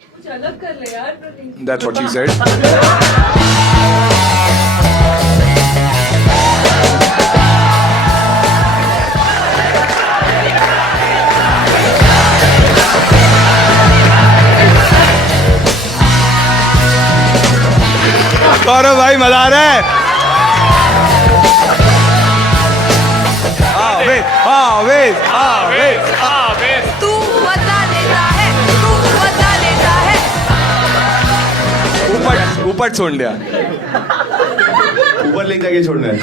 कुछ अलग कर ले यार Pradeep. That's what she said. गौरव भाई मजा आ रहा है। आवेश आवेश आवेश। तू बदला लेता है, तू बदला लेता है। ऊपर छोड़ दिया। ऊपर लेके जाके छोड़ना है।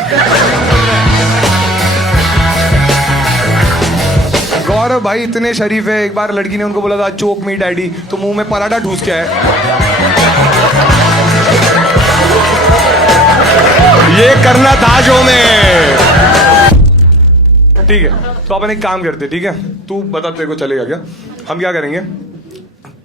गौरव भाई इतने शरीफ है, एक बार लड़की ने उनको बोला था चोक मी डैडी, तो मुंह में पराठा ठूस के आए। ये करना था जो में। ठीक है, तो अपन एक काम करते, ठीक है, तू बता तेरे को चलेगा क्या? हम क्या करेंगे,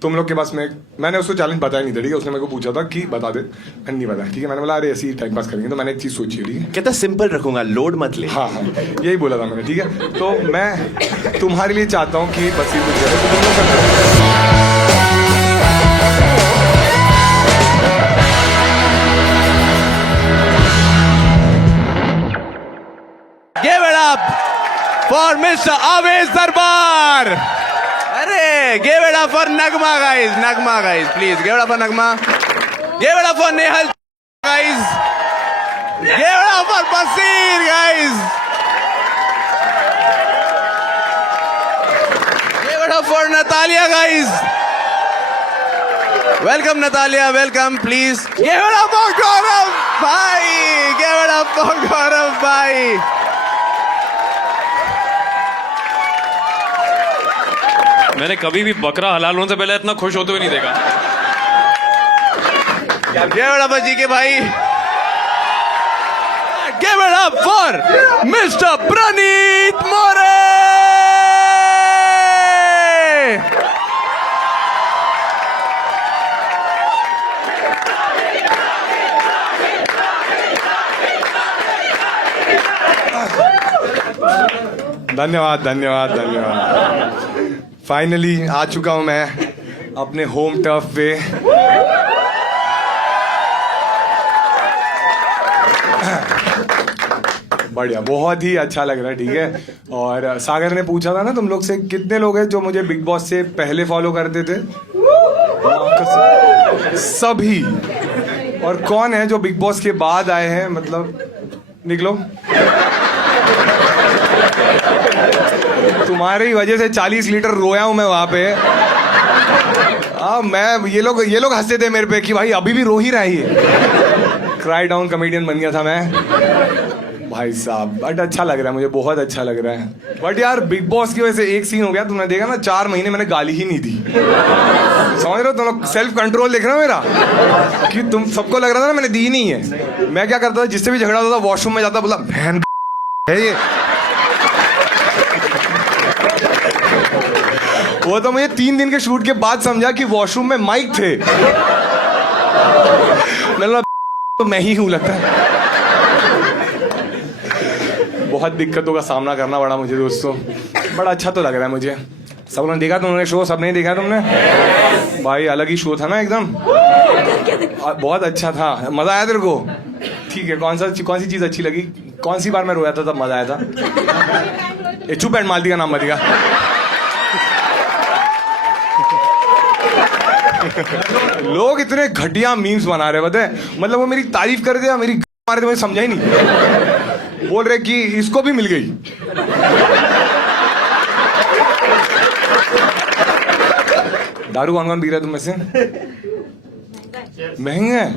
तुम लोग के पास में, मैंने उसको चैलेंज बताया नहीं था, ठीक है, उसने मेरे को पूछा था कि बता दे, मैंने नहीं बताया, ठीक है, मैंने बोला अरे ऐसे ही टाइम पास करेंगे, तो मैंने एक चीज सोची है, ठीक है, कहता सिंपल रखूंगा, लोड मत ले। हाँ हाँ यही बोला था मैंने, ठीक है, तो मैं तुम्हारे लिए चाहता हूँ कि बस ये कुछ है, तो तुम लोग करते Give it up for Mr. Aves Darbar. अरे give it up for Nagma guys, Nagma guys, please give it up for Nagma. Give it up for Nehal guys. Give it up for Basir guys. Give it up for Natalia guys. Welcome Natalia, welcome please. Give it up for Gaurav bhai. Give it up for Gaurav bhai. मैंने कभी भी बकरा हलाल होने से पहले इतना खुश होते हुए नहीं देखा। Give it up जी के भाई। Give it up for Mr. Praneet More। धन्यवाद धन्यवाद धन्यवाद। फाइनली आ चुका हूं मैं अपने होम टर्फ पे। बढ़िया, बहुत ही अच्छा लग रहा है, ठीक है। और सागर ने पूछा था ना तुम लोग से कितने लोग हैं जो मुझे बिग बॉस से पहले फॉलो करते थे? सभी। और कौन है जो बिग बॉस के बाद आए हैं? मतलब निकलो। तुम्हारी वजह से 40 लीटर रोया हूं मैं वहां पे। मैं ये लोग हंसते थे मेरे पे कि भाई अभी भी रो ही रहा है ये। क्राई डाउन कॉमेडियन बन गया था मैं भाई साहब। बट अच्छा लग रहा है मुझे, बहुत अच्छा लग रहा है। बट यार बिग बॉस की वजह से एक सीन हो गया, तुमने देखा ना, 4 महीने मैंने गाली ही नहीं दी। समझ रहे हो तुम लोग? सेल्फ कंट्रोल देख रहे हो मेरा, कि तुम सबको लग रहा था ना मैंने दी नहीं है। मैं क्या करता था, जिससे भी झगड़ा होता था वॉशरूम में जाता, बोला बहन है ये। वो तो मुझे 3 दिन के शूट के बाद समझा कि वॉशरूम में माइक थे। मैंने तो मैं ही हूं लगता है। बहुत दिक्कतों का सामना करना पड़ा मुझे दोस्तों। बड़ा अच्छा तो लग रहा है मुझे। सब ने देखा तुमने शो? सब नहीं देखा तुमने? भाई अलग ही शो था ना एकदम, बहुत अच्छा था। मजा आया तेरे को? ठीक है, कौन सी चीज अच्छी लगी? कौन सी बार मैं रोया था तब मजा आया था? चुप एंड मालती का नाम मत दिया। लोग इतने घटिया मीम्स बना रहे बताए, मतलब वो मेरी तारीफ कर दिया, मेरी मारे तो मुझे समझा ही नहीं। बोल रहे कि इसको भी मिल गई। दारू कौन कौन पी रहा है तुम में से? महंगा है।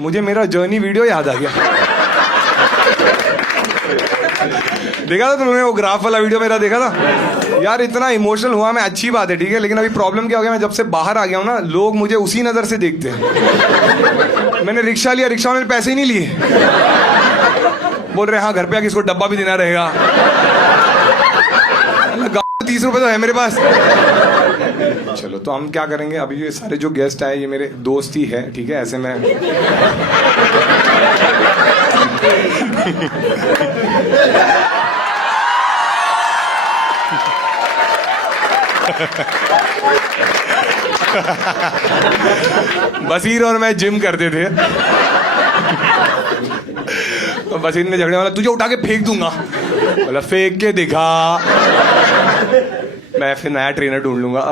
मुझे मेरा जर्नी वीडियो याद आ गया। देखा था तुमने वो ग्राफ वाला वीडियो मेरा? देखा था यार, इतना इमोशनल हुआ मैं। अच्छी बात है, ठीक है, लेकिन अभी प्रॉब्लम क्या हो गया, मैं जब से बाहर आ गया हूं ना, लोग मुझे उसी नजर से देखते हैं। मैंने रिक्शा लिया, रिक्शा वाले पैसे ही नहीं लिए। बोल रहे हाँ घर पे आके इसको डब्बा भी देना रहेगा। 30 रुपए तो है मेरे पास। चलो तो हम क्या करेंगे, अभी ये सारे जो गेस्ट आए ये मेरे दोस्त ही है, ठीक है, ऐसे में बसीर और मैं जिम करते थे। बसीर ने झगड़े वाला तुझे उठा के फेंक दूंगा, बोला फेंक के दिखा, मैं फिर नया ट्रेनर ढूंढ लूंगा।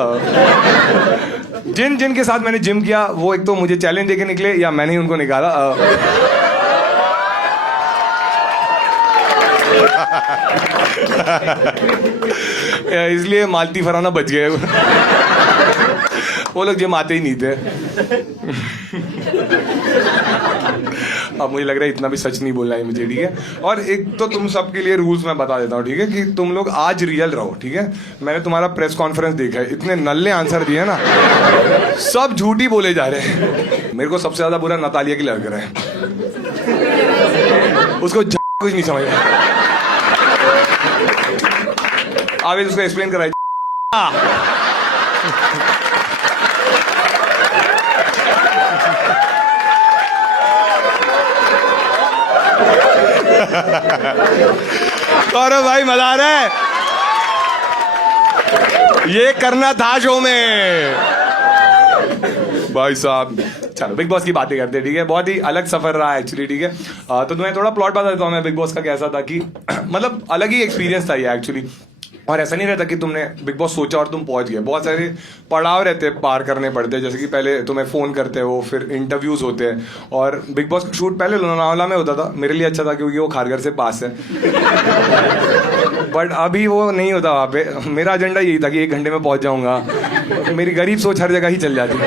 जिन के साथ मैंने जिम किया वो एक तो मुझे चैलेंज देके निकले या मैंने ही उनको निकाला। इसलिए मालती फराना बच गए। वो लोग जिम आते ही नहीं थे। अब मुझे लग रहा है इतना भी सच नहीं बोलना है मुझे, ठीक है। और एक तो तुम सबके लिए रूल्स मैं बता देता हूँ, ठीक है, कि तुम लोग आज रियल रहो, ठीक है। मैंने तुम्हारा प्रेस कॉन्फ्रेंस देखा है, इतने नल्ले आंसर दिए ना, सब झूठी बोले जा रहे हैं। मेरे को सबसे ज्यादा बुरा नतालिया की लग रहा है, उसको कुछ नहीं समझ रहा। आवेश उसको एक्सप्लेन कराए। गौरव भाई मजा आ रहा है, ये करना था शो में भाई साहब। चलो बिग बॉस की बातें करते हैं, ठीक है। बहुत ही अलग सफर रहा है एक्चुअली, ठीक है। तो तुम्हें थोड़ा प्लॉट बता देता हूँ मैं बिग बॉस का कैसा था, कि मतलब अलग ही एक्सपीरियंस था ये एक्चुअली। और ऐसा नहीं रहता कि तुमने बिग बॉस सोचा और तुम पहुंच गए। बहुत सारे पड़ाव रहते हैं, पार करने पड़ते हैं। जैसे कि पहले तुम्हें फोन करते हो, फिर इंटरव्यूज होते हैं। और बिग बॉस का शूट पहले लोनावाला में होता था, मेरे लिए अच्छा था क्योंकि वो खारघर से पास है। बट अभी वो नहीं होता वहाँ पे। मेरा एजेंडा यही था कि 1 घंटे में पहुंच जाऊंगा। मेरी गरीब सोच हर जगह ही चल जाती,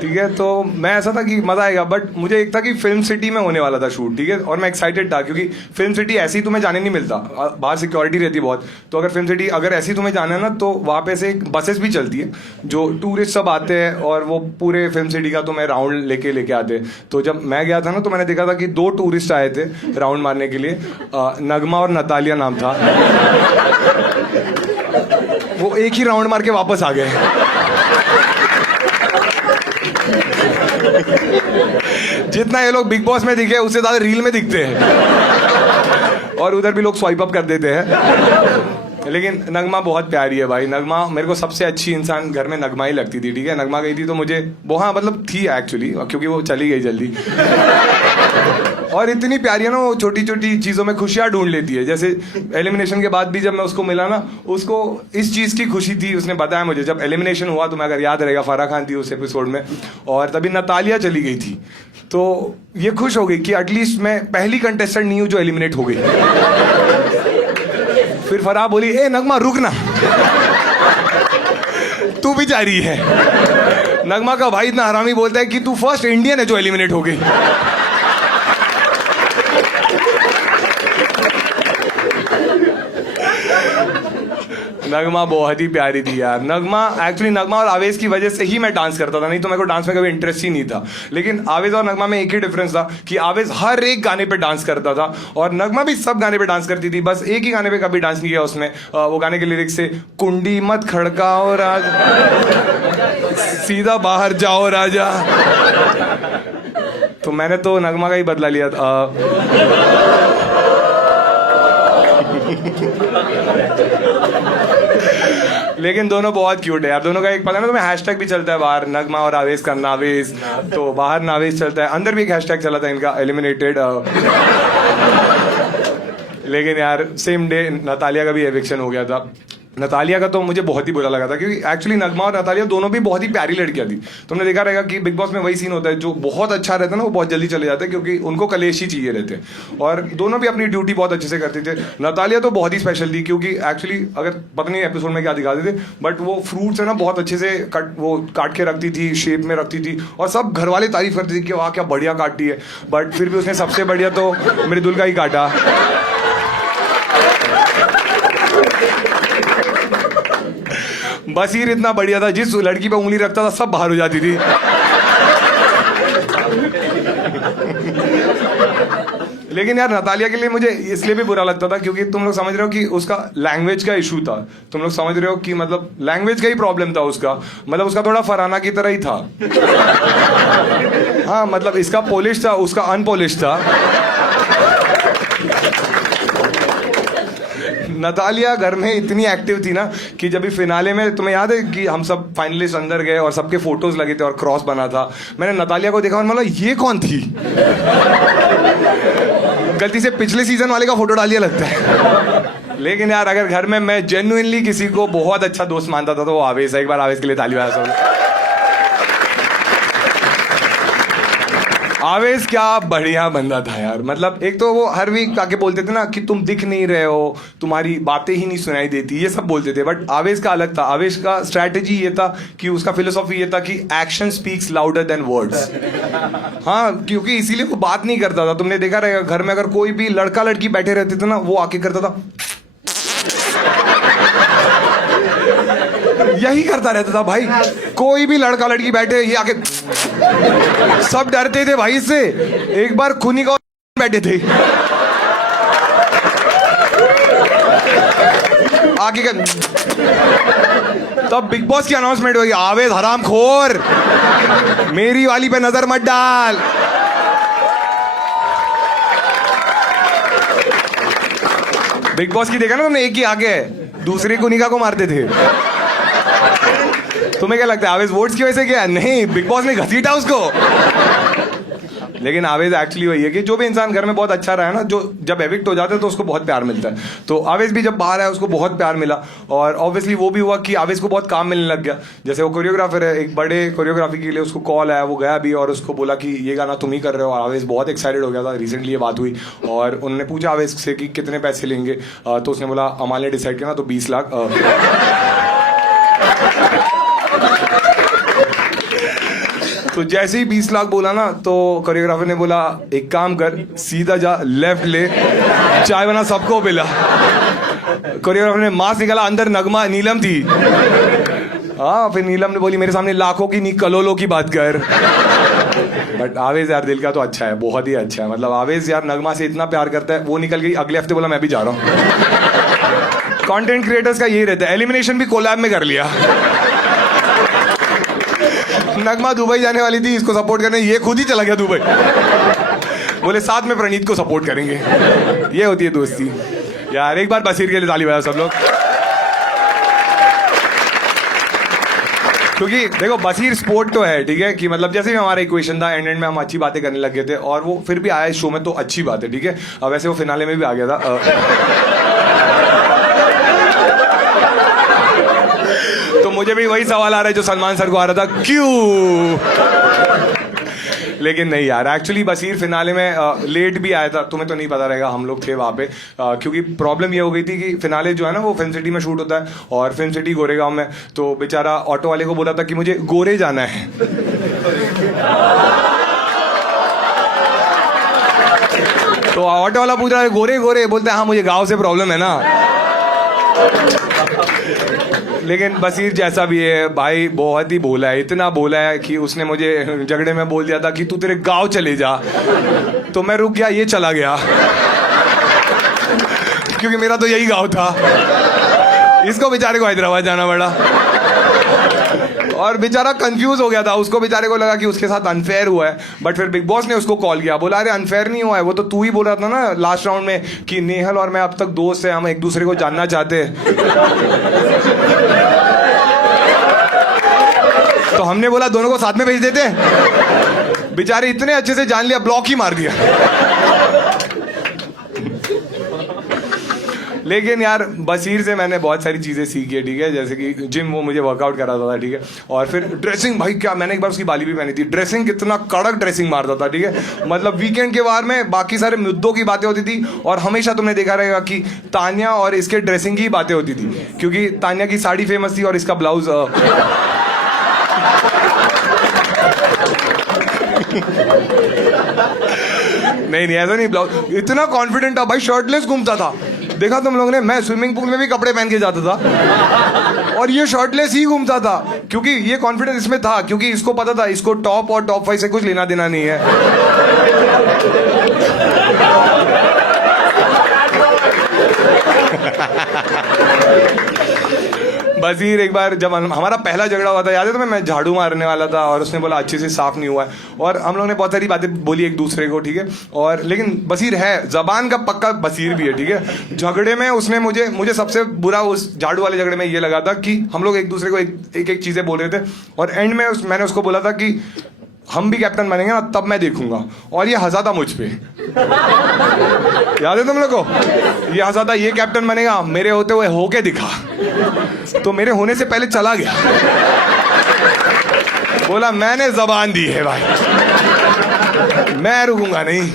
ठीक है। तो मैं ऐसा था कि मजा आएगा, बट मुझे एक था कि फिल्म सिटी में होने वाला था शूट, ठीक है। और मैं एक्साइटेड था क्योंकि फिल्म सिटी ऐसी तुम्हें जाने नहीं मिलता, बाहर सिक्योरिटी रहती बहुत। तो अगर फिल्म सिटी अगर ऐसी तुम्हें जाना है ना, तो वहाँ पे से बसेस भी चलती है जो टूरिस्ट सब आते हैं और वो पूरे फिल्म सिटी का तुम्हें राउंड लेके आते। तो जब मैं गया था ना, तो मैंने देखा था कि 2 टूरिस्ट आए थे राउंड मारने के लिए। नगमा और नतालिया नाम था। वो एक ही राउंड मार के वापस आ गए। जितना ये लोग बिग बॉस में दिखे उससे ज्यादा रील में दिखते हैं। और उधर भी लोग स्वाइप अप कर देते हैं। लेकिन नगमा बहुत प्यारी है भाई। नगमा मेरे को सबसे अच्छी इंसान घर में नगमा ही लगती थी, ठीक है। नगमा गई थी तो मुझे वो, हाँ मतलब थी एक्चुअली, क्योंकि वो चली गई जल्दी। और इतनी प्यारी है ना, वो छोटी छोटी चीज़ों में खुशियाँ ढूंढ लेती है। जैसे एलिमिनेशन के बाद भी जब मैं उसको मिला ना, उसको इस चीज़ की खुशी थी। उसने बताया मुझे जब एलिमिनेशन हुआ, तुम्हें अगर याद रहेगा, फराह खान थी उस एपिसोड में, और तभी नतालिया चली गई थी। तो ये खुश हो गई कि एटलीस्ट मैं पहली कंटेस्टेंट नहीं हूँ जो एलिमिनेट हो गई। फिर फराह बोली, ए नगमा रुक ना, तू भी जा रही है। नगमा का भाई इतना हरामी बोलता है कि तू फर्स्ट इंडियन है जो एलिमिनेट हो गई। नगमा बहुत ही प्यारी थी यार। नगमा और आवेश की वजह से ही मैं डांस करता था, नहीं तो मेरे को डांस में कभी इंटरेस्ट ही नहीं था। लेकिन आवेश और नगमा में एक ही डिफरेंस था कि आवेश हर एक गाने पे डांस करता था और नगमा भी सब गाने पे डांस करती थी। बस एक ही गाने पे कभी डांस नहीं किया उसने। वो गाने के लिरिक्स से, कुंडी मत खड़काओ राजा, सीधा बाहर जाओ राजा। तो मैंने तो नगमा का ही बदला लिया था। लेकिन दोनों बहुत क्यूट है यार। दोनों का एक पता ना तुम्हें हैशटैग भी चलता है बाहर, नगमा और आवेश का नावेश। तो बाहर नावेश चलता है, अंदर भी एक हैशटैग चला था इनका, एलिमिनेटेड। लेकिन यार सेम डे नतालिया का भी एविक्शन हो गया था। नतालिया का तो मुझे बहुत ही बुरा लगा था क्योंकि एक्चुअली नगमा और नतालिया दोनों भी बहुत ही प्यारी लड़कियां थी। तुमने देखा रहेगा कि बिग बॉस में वही सीन होता है, जो बहुत अच्छा रहता है ना वो बहुत जल्दी चले जाते हैं क्योंकि उनको कलेश ही चाहिए रहते हैं। और दोनों भी अपनी ड्यूटी बहुत अच्छे से करते थे। नतालिया तो बहुत ही स्पेशल थी क्योंकि एक्चुअली अगर पता नहीं एपिसोड में क्या दिखाते थे, बट वो फ्रूट्स है ना बहुत अच्छे से काट के रखती थी, शेप में रखती थी और सब घर वाले तारीफ करते थे कि वाह क्या बढ़िया काटती है। बट फिर भी उसने सबसे बढ़िया तो मृदुल का ही काटा। बसीर इतना बढ़िया था, जिस लड़की पे उंगली रखता था सब बाहर हो जाती थी। लेकिन यार नतालिया के लिए मुझे इसलिए भी बुरा लगता था क्योंकि तुम लोग समझ रहे हो कि उसका लैंग्वेज का इशू था। तुम लोग समझ रहे हो कि मतलब लैंग्वेज का ही प्रॉब्लम था उसका। मतलब उसका थोड़ा फरहाना की तरह ही था। हाँ मतलब इसका पॉलिश था, उसका अनपॉलिश था। नतालिया घर में इतनी एक्टिव थी ना कि जब भी फिनाले में, तुम्हें याद है कि हम सब फाइनलिस्ट अंदर गए और सबके फोटोज लगे थे और क्रॉस बना था, मैंने नतालिया को देखा और मतलब ये कौन थी? गलती से पिछले सीजन वाले का फोटो डाल दिया लगता है। लेकिन यार अगर घर में मैं जेन्युइनली किसी को बहुत अच्छा दोस्त मानता था तो वो आवेश है। एक बार आवेश के लिए ताली बजा सब। आवेश क्या बढ़िया बंदा था यार। मतलब एक तो वो हर वीक आके बोलते थे ना कि तुम दिख नहीं रहे हो, तुम्हारी बातें ही नहीं सुनाई देती, ये सब बोलते थे। बट आवेश का अलग था। आवेश का स्ट्रैटेजी ये था कि उसका फिलोसॉफी ये था कि action speaks louder than words. हाँ, क्योंकि इसीलिए वो बात नहीं करता था। तुमने देखा रहेगा घर में अगर कोई भी लड़का लड़की बैठे रहते थे ना, वो आके करता था यही करता रहता था भाई। कोई भी लड़का लड़की बैठे ये आके, सब डरते थे भाई इससे। एक बार खुनी का बैठे थे आगे का, तब बिग बॉस की अनाउंसमेंट हुई, आवेश हरामखोर, मेरी वाली पे नजर मत डाल। बिग बॉस की देखा ना तुमने, एक ही आगे है, दूसरी कुनिका को मारते थे। तुम्हें क्या लगता है आवेश वोट्स की वजह से क्या? नहीं, बिग बॉस ने घसीटा उसको। लेकिन आवेश एक्चुअली वही है कि जो भी इंसान घर में बहुत अच्छा रहा है ना, जो जब एविक्ट हो जाता है तो उसको बहुत प्यार मिलता है। तो आवेश भी जब बाहर आया उसको बहुत प्यार मिला। और ऑब्वियसली वो भी हुआ कि आवेश को बहुत काम मिलने लग गया। जैसे वो कोरियोग्राफर है, एक बड़े कोरियोग्राफी के लिए उसको कॉल आया, वो गया भी और उसको बोला कि ये गाना तुम ही कर रहे हो। और आवेश बहुत एक्साइटेड हो गया था। रिसेंटली ये बात हुई और उन्होंने पूछा आवेश से कि कितने पैसे लेंगे, तो उसने बोला अमाल ने डिसाइड किया ना तो 20 लाख। तो जैसे ही 20 लाख बोला ना तो कोरियोग्राफर ने बोला एक काम कर, सीधा जा, लेफ्ट ले, चाय बना, सबको पिला। कोरियोग्राफर ने मास्क निकाला, अंदर नगमा नीलम थी। हाँ, फिर नीलम ने बोली मेरे सामने लाखों की नहीं कलोलों की बात कर। बट आवेश यार दिल का तो अच्छा है, बहुत ही अच्छा है। मतलब आवेश यार नगमा से इतना प्यार करता है। वो निकल गई, अगले हफ्ते बोला मैं भी जा रहा हूँ। कंटेंट क्रिएटर्स का यही रहता है, एलिमिनेशन भी कोलैब में कर लिया। नगमा दुबई जाने वाली थी इसको सपोर्ट करने, ये खुद ही चला गया दुबई। बोले साथ में प्रणीत को सपोर्ट करेंगे। ये होती है दोस्ती यार। एक बार बसीर के लिए ताली बजाओ सब लोग। क्योंकि देखो बसीर स्पोर्ट तो है, ठीक है, कि मतलब जैसे भी हमारा इक्वेशन था, एंड में हम अच्छी बातें करने लग गए थे और वो फिर भी आया इस शो में तो अच्छी बात है, ठीक है। अब वैसे वो फिनाले में भी आ गया था। तो मुझे भी वही सवाल आ रहा है जो सलमान सर को आ रहा था, क्यों? लेकिन नहीं यार, एक्चुअली बसीर फिनाले में लेट भी आया था। तुम्हें तो नहीं पता रहेगा, हम लोग थे वहाँ पे। क्योंकि प्रॉब्लम ये हो गई थी कि फिनाले जो है ना वो फिल्म सिटी में शूट होता है और फिल्म सिटी गोरेगांव में। तो बेचारा ऑटो वाले को बोला था कि मुझे गोरे जाना है। तो ऑटो वाला पूछ रहा है गोरे गोरे, बोलते हैं हाँ मुझे गाँव से प्रॉब्लम है ना। लेकिन बसीर जैसा भी है भाई, बहुत ही भोला है। इतना भोला है कि उसने मुझे झगड़े में बोल दिया था कि तू तेरे गांव चले जा, तो मैं रुक गया, ये चला गया। क्योंकि मेरा तो यही गांव था। इसको बेचारे को हैदराबाद जाना पड़ा और बेचारा कंफ्यूज हो गया था। उसको बेचारे को लगा कि उसके साथ अनफेयर हुआ है। बट फिर बिग बॉस ने उसको कॉल किया, बोला अरे अनफेयर नहीं हुआ है, वो तो तू ही बोल रहा था ना लास्ट राउंड में कि नेहल और मैं अब तक दोस्त हैं, हम एक दूसरे को जानना चाहते हैं। तो हमने बोला दोनों को साथ में भेज देते। बेचारे इतने अच्छे से जान लिया, ब्लॉक ही मार दिया। लेकिन यार बसीर से मैंने बहुत सारी चीज़ें सीखी है, ठीक है। जैसे कि जिम वो मुझे वर्कआउट कराता था, ठीक है। और फिर ड्रेसिंग, भाई क्या, मैंने एक बार उसकी बाली भी पहनी थी। ड्रेसिंग कितना कड़क ड्रेसिंग मारता था, ठीक है। मतलब वीकेंड के बार में बाकी सारे मुद्दों की बातें होती थी और हमेशा तुमने देखा रहेगा कि तान्या और इसके ड्रेसिंग की बातें होती थी। क्योंकि तान्या की साड़ी फेमस थी और इसका ब्लाउज नहीं ऐसा नहीं, ब्लाउज इतना कॉन्फिडेंट था भाई, शर्टलेस घूमता था। देखा तुम लोगों ने, मैं स्विमिंग पूल में भी कपड़े पहन के जाता था और ये शर्टलेस ही घूमता था। क्योंकि ये कॉन्फिडेंस इसमें था, क्योंकि इसको पता था इसको टॉप और टॉप 5 से कुछ लेना देना नहीं है। बशीर एक बार जब हमारा पहला झगड़ा हुआ था, याद है तुम्हें, मैं झाड़ू मारने वाला था और उसने बोला अच्छे से साफ नहीं हुआ है, और हम लोग ने बहुत सारी बातें बोली एक दूसरे को, ठीक है। और लेकिन बशीर है जबान का पक्का बशीर भी है, ठीक है। झगड़े में उसने मुझे सबसे बुरा उस झाड़ू वाले झगड़े में ये लगा था कि हम लोग एक दूसरे को एक चीजें बोल रहे थे, और एंड में मैंने उसको बोला था कि हम भी कैप्टन बनेंगे ना तब मैं देखूंगा, और ये हंसा था मुझ पे। याद है तुम लोग को? ये हंसा था, ये कैप्टन बनेगा, मेरे होते हुए होके दिखा, तो मेरे होने से पहले चला गया। बोला मैंने जबान दी है भाई, मैं रुकूंगा नहीं।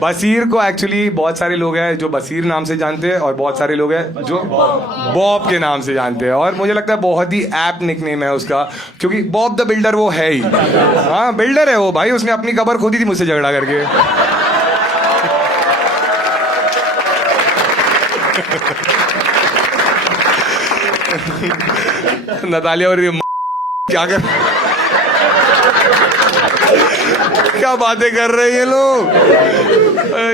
बशीर को एक्चुअली बहुत सारे लोग हैं जो बशीर नाम से जानते हैं, और बहुत सारे लोग हैं जो बॉब के नाम से जानते हैं, और मुझे लगता है बहुत ही ऐप्ट निकनेम है उसका, क्योंकि बॉब द बिल्डर वो है ही। हाँ बिल्डर है वो भाई, उसने अपनी कबर खोदी थी मुझसे झगड़ा करके। नतालिया और क्या कर, क्या बातें कर रहे हैं ये लोग,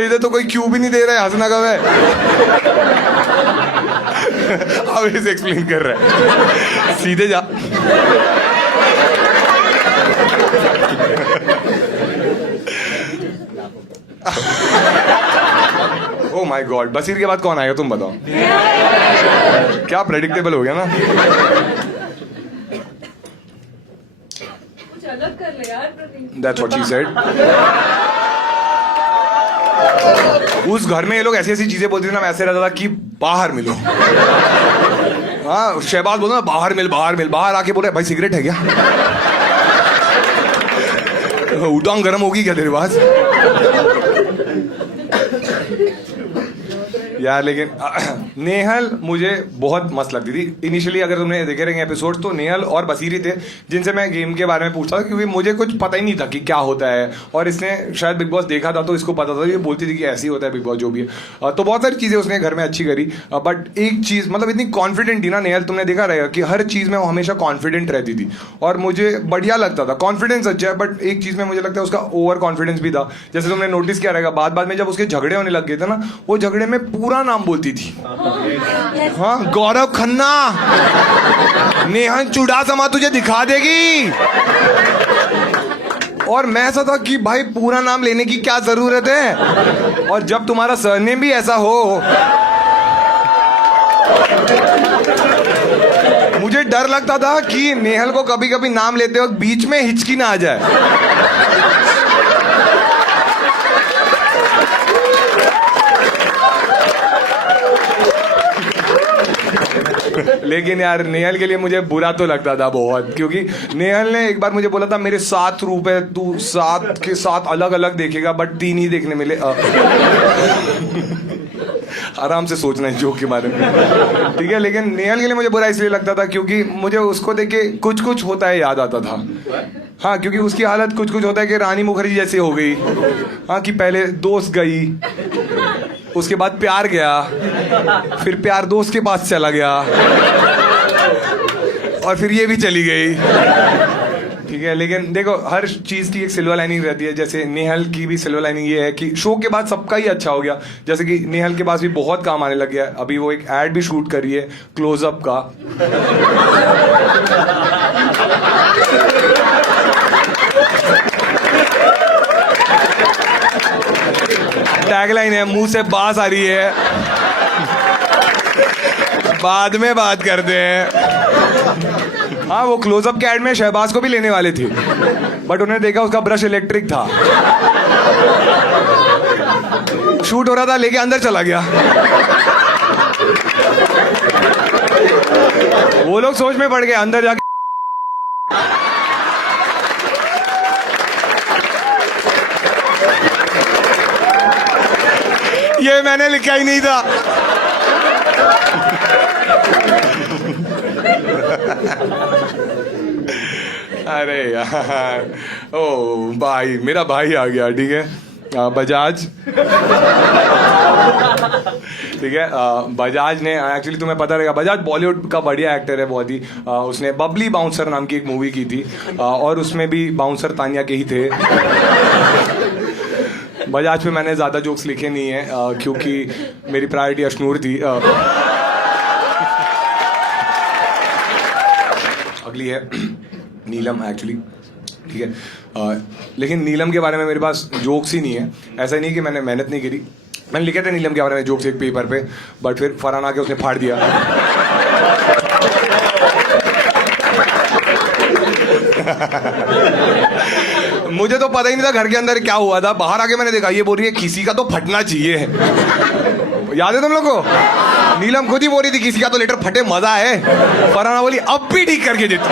इधर तो कोई क्यों भी नहीं दे रहा है, हंसना कब है। अब इसे एक्सप्लेन कर रहा है, सीधे जा। ओह माय गॉड, बशीर के बाद कौन आएगा तुम बताओ? क्या प्रेडिक्टेबल हो गया ना। कुछ अलग कर ले यार प्रतीक। That's what she said. उस घर में ये लोग ऐसी ऐसी चीजें बोलते थे ना, मैं ऐसे रहता था कि बाहर मिलो। हाँ शहबाज बोलो ना, बाहर मिल बाहर मिल, बाहर आके बोले भाई सिगरेट है क्या? उटांग गर्म होगी क्या तेरे पास? यार लेकिन नेहल मुझे बहुत मस्त लगती थी इनिशियली। अगर तुमने देखे रहेंगे एपिसोड तो नेहल और बशीर ही थे जिनसे मैं गेम के बारे में पूछता था, क्योंकि मुझे कुछ पता ही नहीं था कि क्या होता है, और इसने शायद बिग बॉस देखा था तो इसको पता था, ये बोलती थी कि ऐसे ही होता है बिग बॉस जो भी है। तो बहुत सारी चीज़ें उसने घर में अच्छी करी, बट एक चीज़ मतलब इतनी कॉन्फिडेंट थी ना नेहल, तुमने देखा रहेगा कि हर चीज़ में वो हमेशा कॉन्फिडेंट रहती थी, और मुझे बढ़िया लगता था। कॉन्फिडेंस अच्छा है, बट एक चीज़ में मुझे लगता है उसका ओवर कॉन्फिडेंस भी था। जैसे तुमने नोटिस किया रहेगा बाद में जब उसके झगड़े होने लग गए थे ना, वो झगड़े में पूरा नाम बोलती थी। हाँ गौरव खन्ना, नेहन चुड़ासमा तुझे दिखा देगी, और मैं ऐसा था कि भाई पूरा नाम लेने की क्या जरूरत है, और जब तुम्हारा सरनेम भी ऐसा हो, मुझे डर लगता था कि नेहल को कभी कभी नाम लेते वक्त बीच में हिचकी ना आ जाए। लेकिन यार नेहल के लिए मुझे बुरा तो लगता था बहुत, क्योंकि नेहल ने एक बार मुझे बोला था मेरे 7 रूप है, तू 7 के 7 अलग अलग देखेगा बट 3 ही देखने मिले। आराम से सोचना है जोक के बारे में, ठीक है। लेकिन नेहल के लिए मुझे बुरा इसलिए लगता था क्योंकि मुझे उसको देख के कुछ कुछ होता है याद आता था। हाँ क्योंकि उसकी हालत कुछ कुछ होता है कि रानी मुखर्जी जैसी हो गई। हाँ कि पहले दोस्त गई, उसके बाद प्यार गया, फिर प्यार दोस्त के पास चला गया, और फिर ये भी चली गई, ठीक है। लेकिन देखो हर चीज़ की एक सिल्वर लाइनिंग रहती है, जैसे नेहल की भी सिल्वर लाइनिंग ये है कि शो के बाद सबका ही अच्छा हो गया। जैसे कि नेहल के पास भी बहुत काम आने लग गया, अभी वो एक एड भी शूट करी है क्लोजअप का। टैगलाइन है मुंह से बास आ रही है, बाद में बात करते हैं। हाँ वो क्लोजअप के एड में शहबाज को भी लेने वाले थे, बट उन्होंने देखा उसका ब्रश इलेक्ट्रिक था, शूट हो रहा था लेके अंदर चला गया। वो लोग सोच में पड़ गए, अंदर जाके ये मैंने लिखा ही नहीं था। अरे यार, ओ भाई मेरा भाई आ गया, ठीक है। बजाज, ठीक है। बजाज ने एक्चुअली तुम्हें पता रहेगा बजाज बॉलीवुड का बढ़िया एक्टर है बहुत ही। उसने बबली बाउंसर नाम की एक मूवी की थी, और उसमें भी बाउंसर तानिया के ही थे। बजाज पे मैंने ज़्यादा जोक्स लिखे नहीं है क्योंकि मेरी प्रायोरिटी अशनूर थी। अगली है नीलम एक्चुअली, ठीक है। लेकिन नीलम के बारे में मेरे पास जोक्स ही नहीं है। ऐसा नहीं कि मैंने मेहनत नहीं करी, मैंने लिखे थे नीलम के बारे में जोक्स एक पेपर पे, बट फिर फरहान आके उसने फाड़ दिया। मुझे तो पता ही नहीं था घर के अंदर क्या हुआ था। बाहर आके मैंने देखा ये बोल रही है किसी का तो फटना चाहिए। याद है तुम लोग को? नीलम खुद ही बोल रही थी किसी का तो लेटर फटे, मजा है। फरहाना बोली अब भी ठीक करके देती।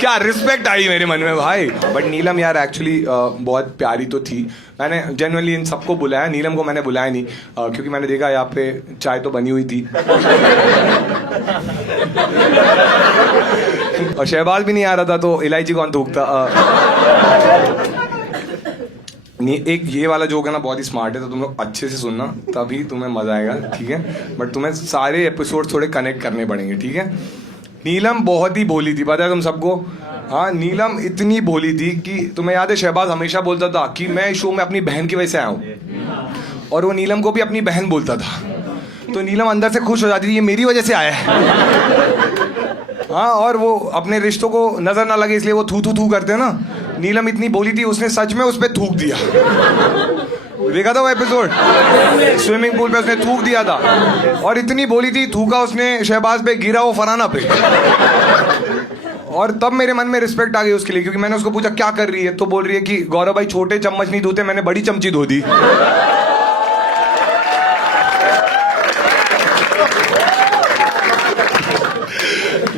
क्या रिस्पेक्ट आई मेरे मन में भाई। बट नीलम यार एक्चुअली बहुत प्यारी तो थी। मैंने जेन्युइनली इन सबको बुलाया, नीलम को मैंने बुलाया नहीं क्योंकि मैंने देखा यहाँ पे चाय तो बनी हुई थी और शहबाज भी नहीं आ रहा था, तो इलायची कौन थूकता। एक ये वाला जोक है ना बहुत ही स्मार्ट है, तो तुम लोग अच्छे से सुनना तभी तुम्हें मजा आएगा, ठीक है। बट तुम्हें सारे एपिसोड थोड़े कनेक्ट करने पड़ेंगे, ठीक है। नीलम बहुत ही भोली थी, पता है तुम सबको। हाँ, नीलम इतनी भोली थी कि तुम्हें याद है शहबाज हमेशा बोलता था कि मैं इस शो में अपनी बहन की वजह से आया हूँ, और वो नीलम को भी अपनी बहन बोलता था। तो नीलम अंदर से खुश हो जाती थी ये मेरी वजह से आया है। हाँ, और वो अपने रिश्तों को नजर ना लगे इसलिए वो थू थू थू करते हैं ना। नीलम इतनी बोली थी उसने सच में उस पर थूक दिया। देखा था वो एपिसोड, स्विमिंग पूल पे उसने थूक दिया था। और इतनी बोली थी, थूका उसने शहबाज पे, गिरा वो फरहाना पे। और तब मेरे मन में रिस्पेक्ट आ गई उसके लिए, क्योंकि मैंने उसको पूछा क्या कर रही है, तो बोल रही है कि गौरव भाई छोटे चम्मच नहीं धोते, मैंने बड़ी चमची धो दी।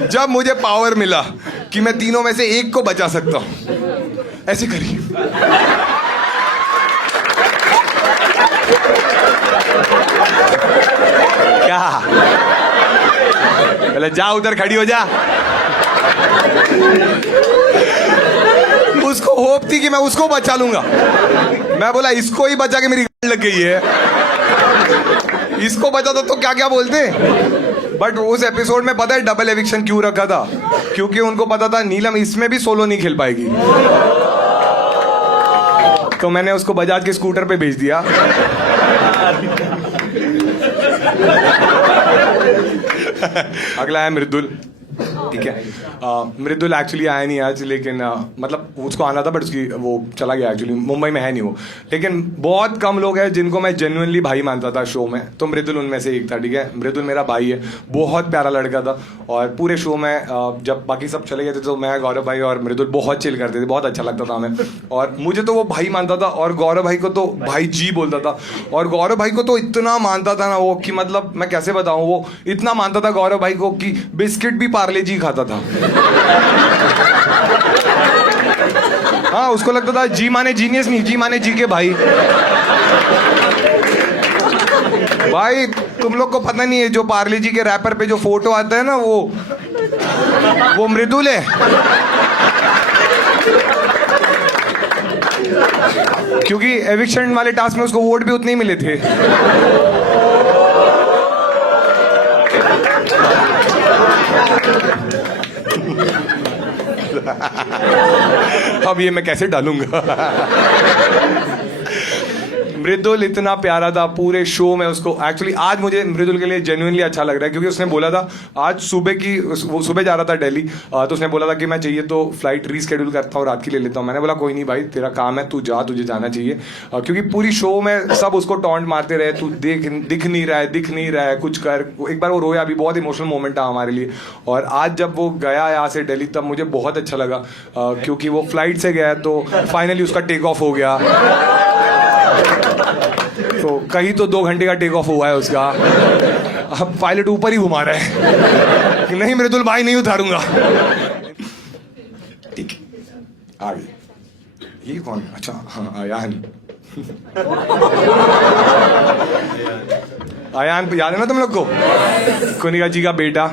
जब मुझे पावर मिला कि मैं तीनों में से एक को बचा सकता हूं, ऐसे करिए। क्या? पहले जा उधर खड़ी हो जा। उसको होप थी कि मैं उसको बचा लूंगा। मैं बोला इसको ही बचा के मेरी लग गई है, इसको बचा तो क्या क्या बोलते। बट उस एपिसोड में पता है डबल एविक्शन क्यों रखा था? क्योंकि उनको पता था नीलम इसमें भी सोलो नहीं खेल पाएगी। तो मैंने उसको बजाज के स्कूटर पे भेज दिया। अगला है मृदुल, ठीक है। मृदुल एक्चुअली आया नहीं आज, लेकिन मतलब उसको आना था बट उसकी वो चला गया एक्चुअली, मुंबई में है नहीं वो। लेकिन बहुत कम लोग हैं जिनको मैं जेन्युइनली भाई मानता था शो में, तो मृदुल उनमें से एक था, ठीक है। मृदुल मेरा भाई है, बहुत प्यारा लड़का था। और पूरे शो में जब बाकी सब चले गए थे तो मैं, गौरव भाई और मृदुल बहुत चिल करते थे, बहुत अच्छा लगता था हमें। और मुझे तो वो भाई मानता था और गौरव भाई को तो भाई जी बोलता था। और गौरव भाई को तो इतना मानता था ना वो कि मतलब मैं कैसे बताऊँ, वो इतना मानता था गौरव भाई को कि बिस्किट भी पार्ले जी खाता था। हाँ, उसको लगता था जी माने जीनियस नहीं, जी माने जी के भाई। भाई तुम लोग को पता नहीं है, जो पार्ले जी के रैपर पे जो फोटो आता है ना, वो मृदुल है। क्योंकि एविक्शन वाले टास्क में उसको वोट भी उतने ही मिले थे। अब ये मैं कैसे डालूंगा। मृदुल इतना प्यारा था पूरे शो में। उसको एक्चुअली आज मुझे मृदुल के लिए जेन्युइनली अच्छा लग रहा है, क्योंकि उसने बोला था आज सुबह की, वो सुबह जा रहा था दिल्ली, तो उसने बोला था कि मैं चाहिए तो फ्लाइट रीस्केड्यूल करता हूँ, रात की ले लेता हूँ। मैंने बोला कोई नहीं भाई, तेरा काम है, तू जा, तुझे जाना चाहिए। क्योंकि पूरी शो में सब उसको टॉन्ट मारते रहे, तू दिख नहीं रहा है, कुछ कर। एक बार वो रोया भी, बहुत इमोशनल मोमेंट था हमारे लिए। और आज जब वो गया यहाँ से दिल्ली, तब मुझे बहुत अच्छा लगा, क्योंकि वो फ्लाइट से गया तो फाइनली उसका टेक ऑफ हो गया। तो कहीं तो 2 घंटे का टेक ऑफ हुआ है उसका। अब पायलट ऊपर ही घुमा रहा है कि नहीं मृदुल भाई नहीं उतारूंगा। ठीक है, आ गई। ये कौन? अच्छा हाँ, अयान। अयान याद है ना तुम लोग को? कुनिका जी का बेटा,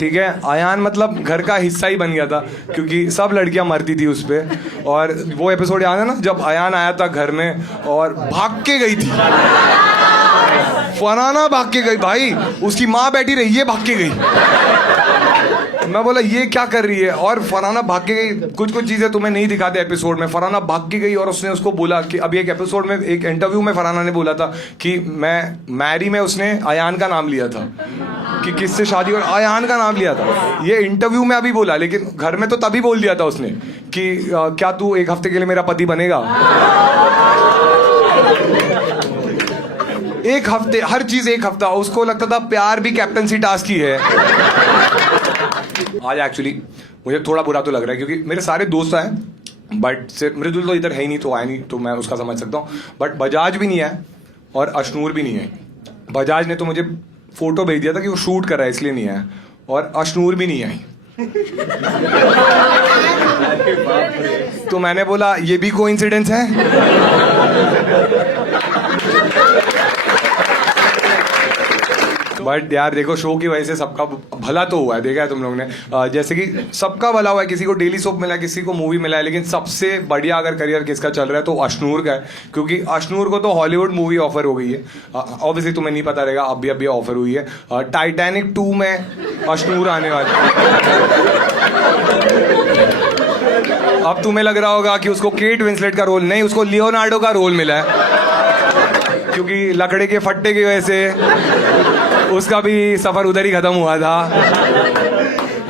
ठीक है। अयान मतलब घर का हिस्सा ही बन गया था, क्योंकि सब लड़कियां मरती थी उस पे। और वो एपिसोड याद है ना, जब अयान आया था घर में और भाग के गई थी फरहाना, भाग के गई भाई, उसकी माँ बैठी रही है, भाग के गई। मैं बोला ये क्या कर रही है, और फरहाना भाग के गई। कुछ कुछ चीजें तुम्हें नहीं दिखाते एपिसोड में, फरहाना भाग के गई और उसने उसको बोला कि अभी एक एपिसोड में, एक इंटरव्यू में फरहाना ने बोला था कि मैं मैरी में उसने अयान का नाम लिया था, कि किससे शादी, और अयान का नाम लिया था। ये इंटरव्यू में अभी बोला, लेकिन घर में तो तभी बोल दिया था उसने कि क्या तू एक हफ्ते के लिए मेरा पति बनेगा। एक हफ्ते, हर चीज एक हफ्ता। उसको लगता था प्यार भी कैप्टनसी टास्क ही है। आज एक्चुअली मुझे थोड़ा बुरा तो लग रहा है, क्योंकि मेरे सारे दोस्त आए, बट सिर्फ मृदुल तो इधर है ही नहीं, तो आया नहीं, तो मैं उसका समझ सकता हूँ। बट बजाज भी नहीं है और अशनूर भी नहीं है। बजाज ने तो मुझे फोटो भेज दिया था कि वो शूट कर रहा है इसलिए नहीं आया, और अशनूर भी नहीं आई। तो मैंने बोला ये भी कोइंसिडेंस है। बट यार देखो, शो की वजह से सबका भला तो हुआ है, देखा है तुम लोग ने। जैसे कि सबका भला हुआ है, किसी को डेली सोप मिला है, किसी को मूवी मिला है, लेकिन सबसे बढ़िया अगर करियर किसका चल रहा है तो अशनूर का है, क्योंकि अशनूर को तो हॉलीवुड मूवी ऑफर हो गई है। ऑब्वियसली तुम्हें नहीं पता रहेगा, अभी ऑफर हुई है। टाइटैनिक 2 में अशनूर आने वाला है। अब तुम्हें लग रहा होगा कि उसको केट विंसलेट का रोल नहीं, उसको लियोनार्डो का रोल मिला है, क्योंकि लकड़े के फट्टे की वजह से उसका भी सफर उधर ही खत्म हुआ था।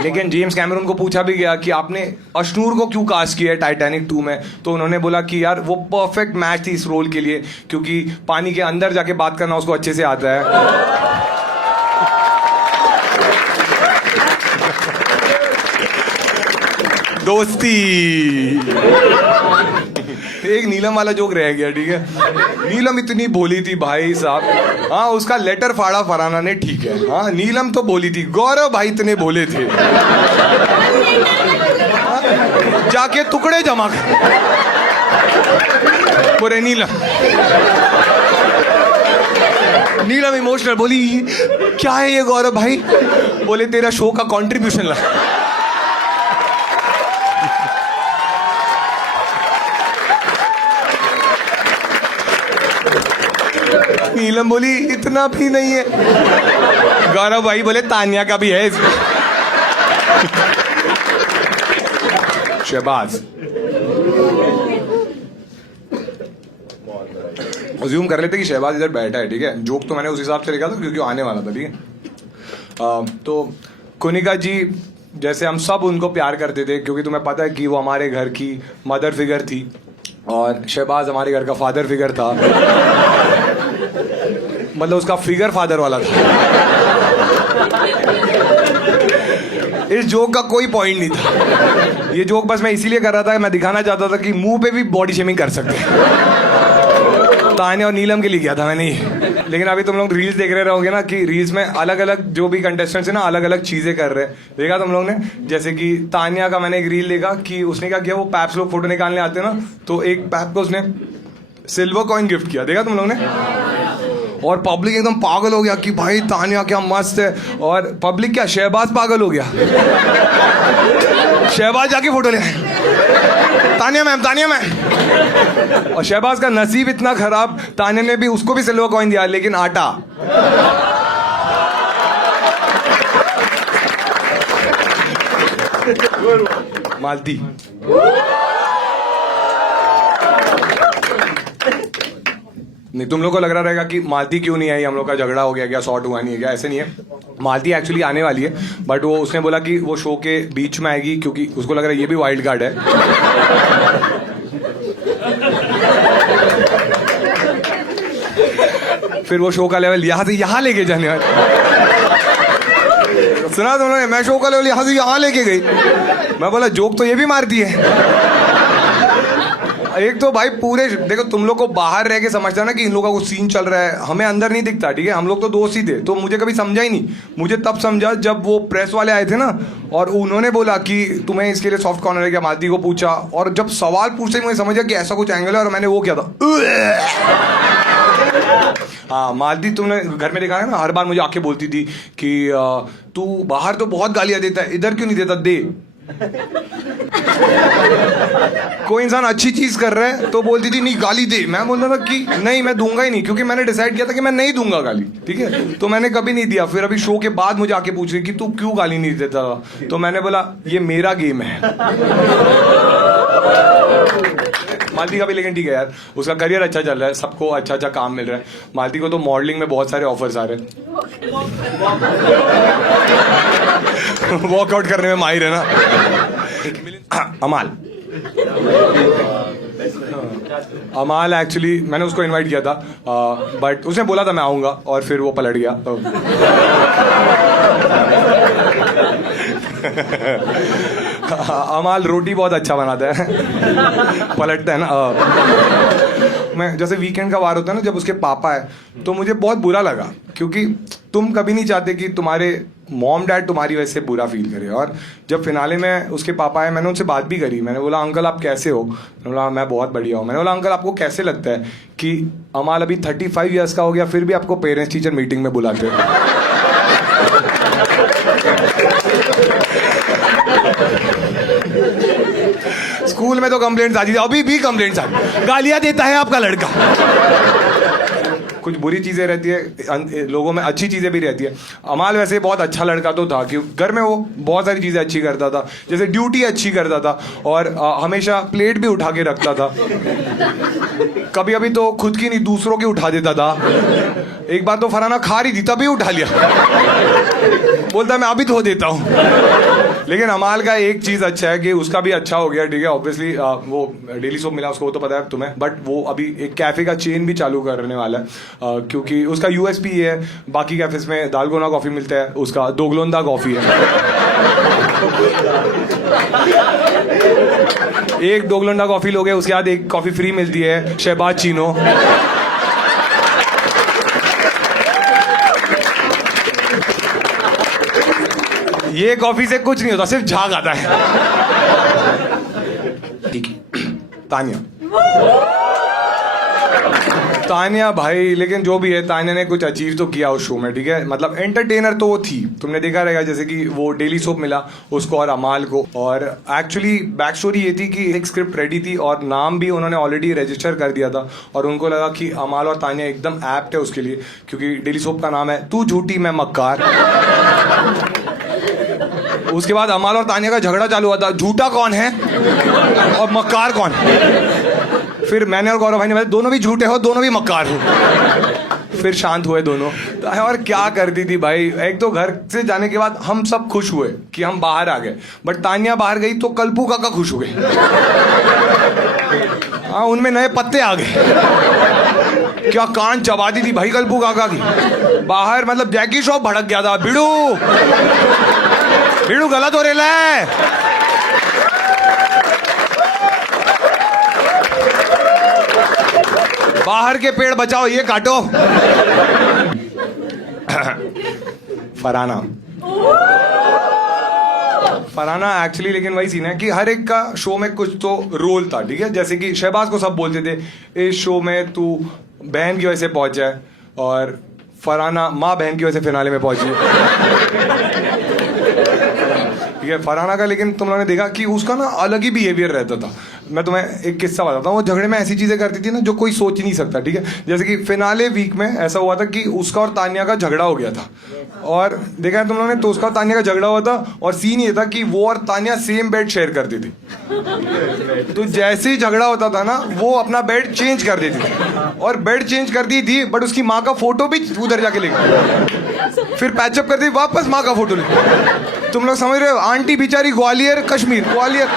लेकिन जेम्स कैमरून को पूछा भी गया कि आपने अशनूर को क्यों कास्ट किया है टाइटैनिक 2 में, तो उन्होंने बोला कि यार वो परफेक्ट मैच थी इस रोल के लिए, क्योंकि पानी के अंदर जाके बात करना उसको अच्छे से आता है। दोस्ती। एक नीलम वाला जोक रह गया, ठीक है। नीलम इतनी भोली थी भाई साहब, हाँ उसका लेटर फाड़ा फरहाना ने, ठीक है। हाँ नीलम तो भोली थी, गौरव भाई इतने भोले थे, जाके टुकड़े जमा कर बोले नीलम। नीलम इमोशनल बोली क्या है ये गौरव भाई, बोले तेरा शो का कंट्रीब्यूशन ला। नीलम बोली इतना भी नहीं है। गौरव भाई बोले तानिया का भी है इसमें। शहबाज अज्यूम कर लेते कि शहबाज इधर बैठा है, ठीक है। जोक तो मैंने उस हिसाब से लिखा था क्योंकि आने वाला था, ठीक है। तो कुनिका जी जैसे हम सब उनको प्यार करते थे, क्योंकि तुम्हें पता है कि वो हमारे घर की मदर फिगर थी और शहबाज हमारे घर का फादर फिगर था। मतलब उसका फिगर फादर वाला था। इस जोक का कोई पॉइंट नहीं था, ये जोक बस मैं इसीलिए कर रहा था कि मैं दिखाना चाहता था कि मुंह पे भी बॉडी शेमिंग कर सकते हैं। तान्या और नीलम के लिए किया था मैंने ये। लेकिन अभी तुम लोग रील्स देख रहे रहोगे ना कि रील्स में अलग अलग जो भी कंटेस्टेंट्स है ना अलग अलग चीजें कर रहे हैं, देखा तुम लोग ने। जैसे कि तान्या का मैंने एक रील देखा कि उसने क्या किया, वो पैप्स लोग फोटो निकालने आते हैं ना, तो एक पैप को उसने सिल्वर कॉइन गिफ्ट किया, देखा तुम लोग ने। और पब्लिक एकदम पागल हो गया कि भाई तान्या क्या मस्त है, और पब्लिक क्या, शहबाज पागल हो गया। शहबाज जाके फोटो ले तान्या मैम, तान्या मैम। और शहबाज का नसीब इतना खराब, तान्या ने भी उसको भी सिल्वर कॉइन दिया, लेकिन आटा। मालती नहीं, तुम लोग को लग रहा रहेगा कि मालती क्यों नहीं आई, हम लोग का झगड़ा हो गया क्या, सॉर्ट हुआ नहीं है क्या, ऐसे नहीं है। मालती एक्चुअली आने वाली है, बट वो उसने बोला कि वो शो के बीच में आएगी, क्योंकि उसको लग रहा है ये भी वाइल्ड कार्ड है। फिर वो शो का लेवल यहाँ से यहाँ लेके जाने वाला। सुना तुम लोगों ने, मैं शो का लेवल यहाँ से यहाँ लेके गई। मैं बोला जोक तो ये भी मारती है। एक तो भाई पूरे देखो, तुम लोग को बाहर रह के समझता ना कि इन लोगों का कुछ सीन चल रहा है, हमें अंदर नहीं दिखता, ठीक है। हम लोग तो दोस्त ही थे, तो मुझे कभी समझा ही नहीं। मुझे तब समझा जब वो प्रेस वाले आए थे ना, और उन्होंने बोला कि तुम्हें इसके लिए सॉफ्ट कॉर्नर है क्या, मालती को पूछा, और जब सवाल पूछते मुझे समझा कि ऐसा कुछ एंगल है, और मैंने वो किया था। हाँ मालती, तुमने घर में देखा है ना, हर बार मुझे आके बोलती थी कि तू बाहर तो बहुत गालियां देता है, इधर क्यों नहीं देता, दे कोई इंसान अच्छी चीज कर रहा है तो बोलती थी नहीं गाली दे, मैं बोलता था कि नहीं मैं दूंगा ही नहीं, क्योंकि मैंने डिसाइड किया था कि मैं नहीं दूंगा गाली, ठीक है, तो मैंने कभी नहीं दिया। फिर अभी शो के बाद मुझे आके पूछ रही कि तू क्यों गाली नहीं देता, तो मैंने बोला ये मेरा गेम है। मालती का भी लेकिन ठीक है यार, उसका करियर अच्छा चल रहा है, सबको अच्छा अच्छा काम मिल रहा है। मालती को तो मॉडलिंग में बहुत सारे ऑफर्स आ रहे हैं। वॉकआउट करने में माहिर है ना। अमाल अमाल एक्चुअली मैंने उसको इनवाइट किया था, बट उसने बोला था मैं आऊंगा और फिर वो पलट गया। अमाल रोटी बहुत अच्छा बनाता है। पलटता है ना। मैं जैसे वीकेंड का वार होता है ना, जब उसके पापा है तो मुझे बहुत बुरा लगा, क्योंकि तुम कभी नहीं चाहते कि तुम्हारे मॉम डैड तुम्हारी वजह से बुरा फील करे। और जब फिनाले में उसके पापा आए, मैंने उनसे बात भी करी। मैंने बोला अंकल आप कैसे हो? मैंने बोला मैं बहुत बढ़िया हूँ। मैंने बोला अंकल आपको कैसे लगता है कि अमाल अभी 35 ईयर्स का हो गया फिर भी आपको पेरेंट्स टीचर मीटिंग में बुलाते हैं? स्कूल में तो कंप्लेंट्स आती थी, अभी भी कंप्लेंट्स आती, गालियां देता है आपका लड़का। कुछ बुरी चीजें रहती है लोगों में, अच्छी चीजें भी रहती है। अमाल वैसे बहुत अच्छा लड़का तो था कि घर में वो बहुत सारी चीजें अच्छी करता था, जैसे ड्यूटी अच्छी करता था और हमेशा प्लेट भी उठा के रखता था। कभी अभी तो खुद की नहीं दूसरों की उठा देता था। एक बार तो फराना खा रही थी तभी उठा लिया, बोलता मैं अभी धो देता हूँ। लेकिन अमाल का एक चीज अच्छा है कि उसका भी अच्छा हो गया, ठीक है, ऑब्वियसली वो डेली सोप मिला उसको, वो तो पता है तुम्हें, बट वो अभी एक कैफे का चेन भी चालू करने वाला है, क्योंकि उसका यूएसपी ये है, बाकी कैफेज में दालगोना कॉफी मिलता है, उसका दोगलोंदा कॉफी है। एक दोगलोंदा कॉफी लोगे उसके बाद एक कॉफी फ्री मिलती है, शहबाज चीनो। ये कॉफी से कुछ नहीं होता, सिर्फ झाग आता है। ठीक है, तानिया भाई, लेकिन जो भी है तानिया ने कुछ अचीव तो किया उस शो में, ठीक है, मतलब एंटरटेनर तो वो थी, तुमने देखा रहेगा, जैसे कि वो डेली सोप मिला उसको और अमाल को। और एक्चुअली बैक स्टोरी ये थी कि एक स्क्रिप्ट रेडी थी और नाम भी उन्होंने ऑलरेडी रजिस्टर कर दिया था, और उनको लगा कि अमाल और तानिया एकदम एप्ट है उसके लिए, क्योंकि डेली सोप का नाम है तू झूठी मैं मक्कार। उसके बाद अमाल और तानिया का झगड़ा चालू हुआ था, झूठा कौन है और मक्कार कौन? फिर मैंने और गौरव भाई ने बताया दोनों भी झूठे हो, दोनों भी मक्कार हो। फिर शांत हुए दोनों। और क्या करती थी भाई, एक तो घर से जाने के बाद हम सब खुश हुए कि हम बाहर आ गए, बट तानिया बाहर गई तो कल्पू काका खुश हो गए। हाँ, उनमें नए पत्ते आ गए। क्या कान चबाती थी भाई कल्पू काका की बाहर, मतलब जैकी श्रॉफ भड़क गया था। बिड़ू बिड़ू गलत हो रहा है। बाहर के पेड़ बचाओ, ये काटो। फराना एक्चुअली, लेकिन वही सीन है कि हर एक का शो में कुछ तो रोल था, ठीक है, जैसे कि शहबाज को सब बोलते थे इस शो में तू बहन की वजह से पहुंचा है, और फराना माँ बहन की वजह से फिनाले में पहुंची है, ठीक है। फराना का लेकिन तुम लोगों ने देखा कि उसका ना अलग ही बिहेवियर रहता था। मैं तुम्हें एक किस्सा बताता हूँ, वो झगड़े में ऐसी चीजें करती थी ना जो कोई सोच ही नहीं सकता, ठीक है। जैसे कि फिनाले वीक में ऐसा हुआ था कि उसका और तानिया का झगड़ा हो गया था, और देखा है तुम लोगों ने, तो उसका और तानिया का झगड़ा हुआ था, और सीन ये था कि वो और तानिया सेम बेड शेयर करती थी। तो जैसे ही झगड़ा होता था ना, वो अपना बेड चेंज कर देती थी, और बेड चेंज कर दी थी, बट उसकी माँ का फोटो भी उधर जाके ले गई, फिर पैचअप कर दी, वापस माँ का फोटो ले। तुम लोग समझ रहे हो, आंटी बेचारी ग्वालियर कश्मीर, ग्वालियर।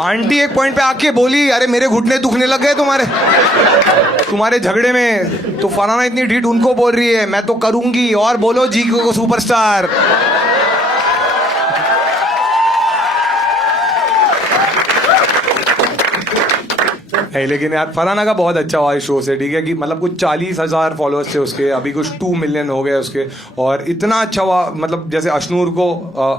आंटी एक पॉइंट पे आके बोली, अरे मेरे घुटने दुखने लग गए तुम्हारे झगड़े में, तो फराना इतनी ढीठ उनको बोल रही है मैं तो करूंगी, और बोलो जी को सुपरस्टार। है, लेकिन यार फराना का बहुत अच्छा हुआ इस शो से, ठीक है, कि मतलब कुछ 40,000 फॉलोअर्स थे उसके, अभी कुछ 2 मिलियन हो गए उसके, और इतना अच्छा हुआ, मतलब जैसे अशनूर को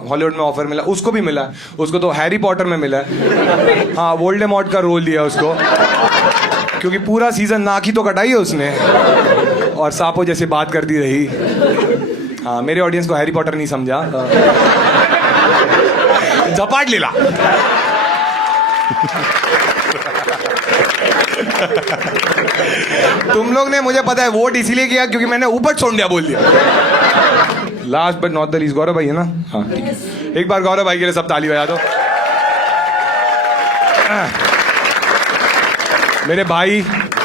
हॉलीवुड में ऑफर मिला, उसको भी मिला, उसको तो हैरी पॉटर में मिला है। हाँ, वोल्डेमॉर्ट का रोल दिया उसको, क्योंकि पूरा सीजन नाक ही तो कटाई है उसने। और सांपों जैसे बात करती रही। हाँ, मेरे ऑडियंस को हैरी पॉटर नहीं समझा। झपाट लीला। तुम लोग ने, मुझे पता है, वोट इसीलिए किया क्योंकि मैंने ऊपर छोड़ बोल दिया। Last but not the least Gaurav भाई है ना? हाँ ठीक है, एक बार गौरव भाई के लिए सब ताली बजा दो। मेरे भाई,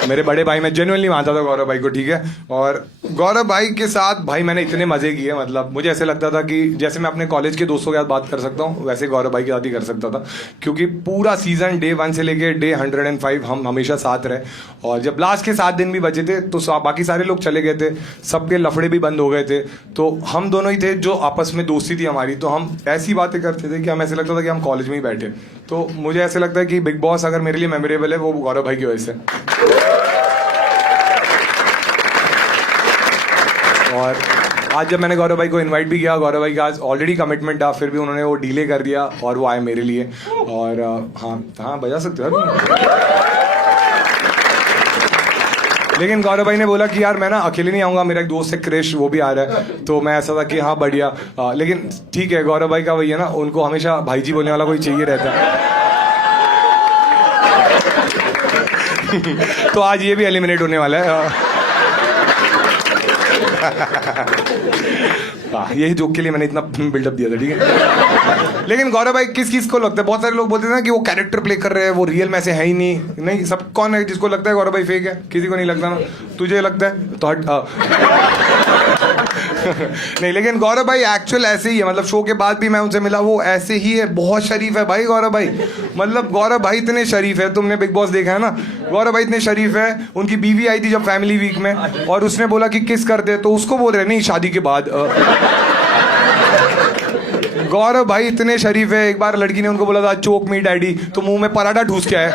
मेरे बड़े भाई, मैं जेन्युइनली मानता था गौरव भाई को, ठीक है। और गौरव भाई के साथ भाई मैंने इतने मजे किए, मतलब मुझे ऐसे लगता था कि जैसे मैं अपने कॉलेज के दोस्तों के साथ बात कर सकता हूँ वैसे गौरव भाई के साथ ही कर सकता था, क्योंकि पूरा सीजन डे 1 से लेके डे 105 हम हमेशा साथ रहे। और जब लास्ट के 7 दिन भी बचे थे तो बाकी सारे लोग चले गए थे, सबके लफड़े भी बंद हो गए थे, तो हम दोनों ही थे जो आपस में दोस्ती थी हमारी। तो हम ऐसी बातें करते थे कि हम ऐसे लगता था कि हम कॉलेज में ही बैठे। तो मुझे ऐसे लगता है कि बिग बॉस अगर मेरे लिए मेमोरेबल है वो गौरव भाई की वजह से। और आज जब मैंने गौरव भाई को इनवाइट भी किया, गौरव भाई का आज ऑलरेडी कमिटमेंट था, फिर भी उन्होंने वो डिले कर दिया और वो आए मेरे लिए। और हाँ बजा सकते हो। लेकिन गौरव भाई ने बोला कि यार मैं ना अकेले नहीं आऊँगा, मेरा एक दोस्त है क्रिश, वो भी आ रहा है। तो मैं ऐसा था कि हाँ बढ़िया, लेकिन ठीक है, गौरव भाई का वही है ना, उनको हमेशा भाई जी बोलने वाला कोई चाहिए रहता है। तो आज ये भी एलिमिनेट होने वाला है। यही जोक के लिए मैंने इतना बिल्डअप दिया था, ठीक है। लेकिन गौरव भाई किस को लगता है, बहुत सारे लोग बोलते हैं ना कि वो कैरेक्टर प्ले कर रहे हैं, वो रियल में से है ही नहीं। सब कौन है जिसको लगता है गौरव भाई फेक है? किसी को नहीं लगता ना। तुझे लगता है तो हट। नहीं, लेकिन गौरव भाई एक्चुअल ऐसे ही है, मतलब शो के बाद भी मैं उनसे मिला, वो ऐसे ही है, बहुत शरीफ है भाई गौरव भाई। मतलब गौरव भाई इतने शरीफ है, तुमने बिग बॉस देखा है ना, गौरव भाई इतने शरीफ है। उनकी बीवी आई थी जब फैमिली वीक में, और उसने बोला कि किस कर दे, तो उसको बोल रहे नहीं शादी के बाद। गौरव भाई इतने शरीफ है, एक बार लड़की ने उनको बोला था चोक मी डैडी, तो मुंह में पराठा ठूस के आए।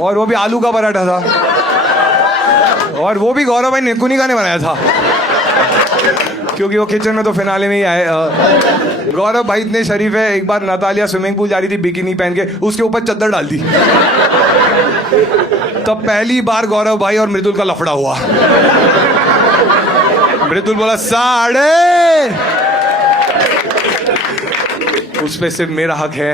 और वो भी आलू का पराठा था, और वो भी गौरव भाई निकुनिका ने बनाया था, क्योंकि वो किचन में तो फिनाले में ही आए। गौरव भाई इतने शरीफ है, एक बार नतालिया स्विमिंग पूल जा रही थी बिकिनी पहन के, उसके ऊपर चद्दर डाल दी। तब पहली बार गौरव भाई और मृदुल का लफड़ा हुआ। मृदुल बोला साढ़े, उस पे सिर्फ मेरा हक है।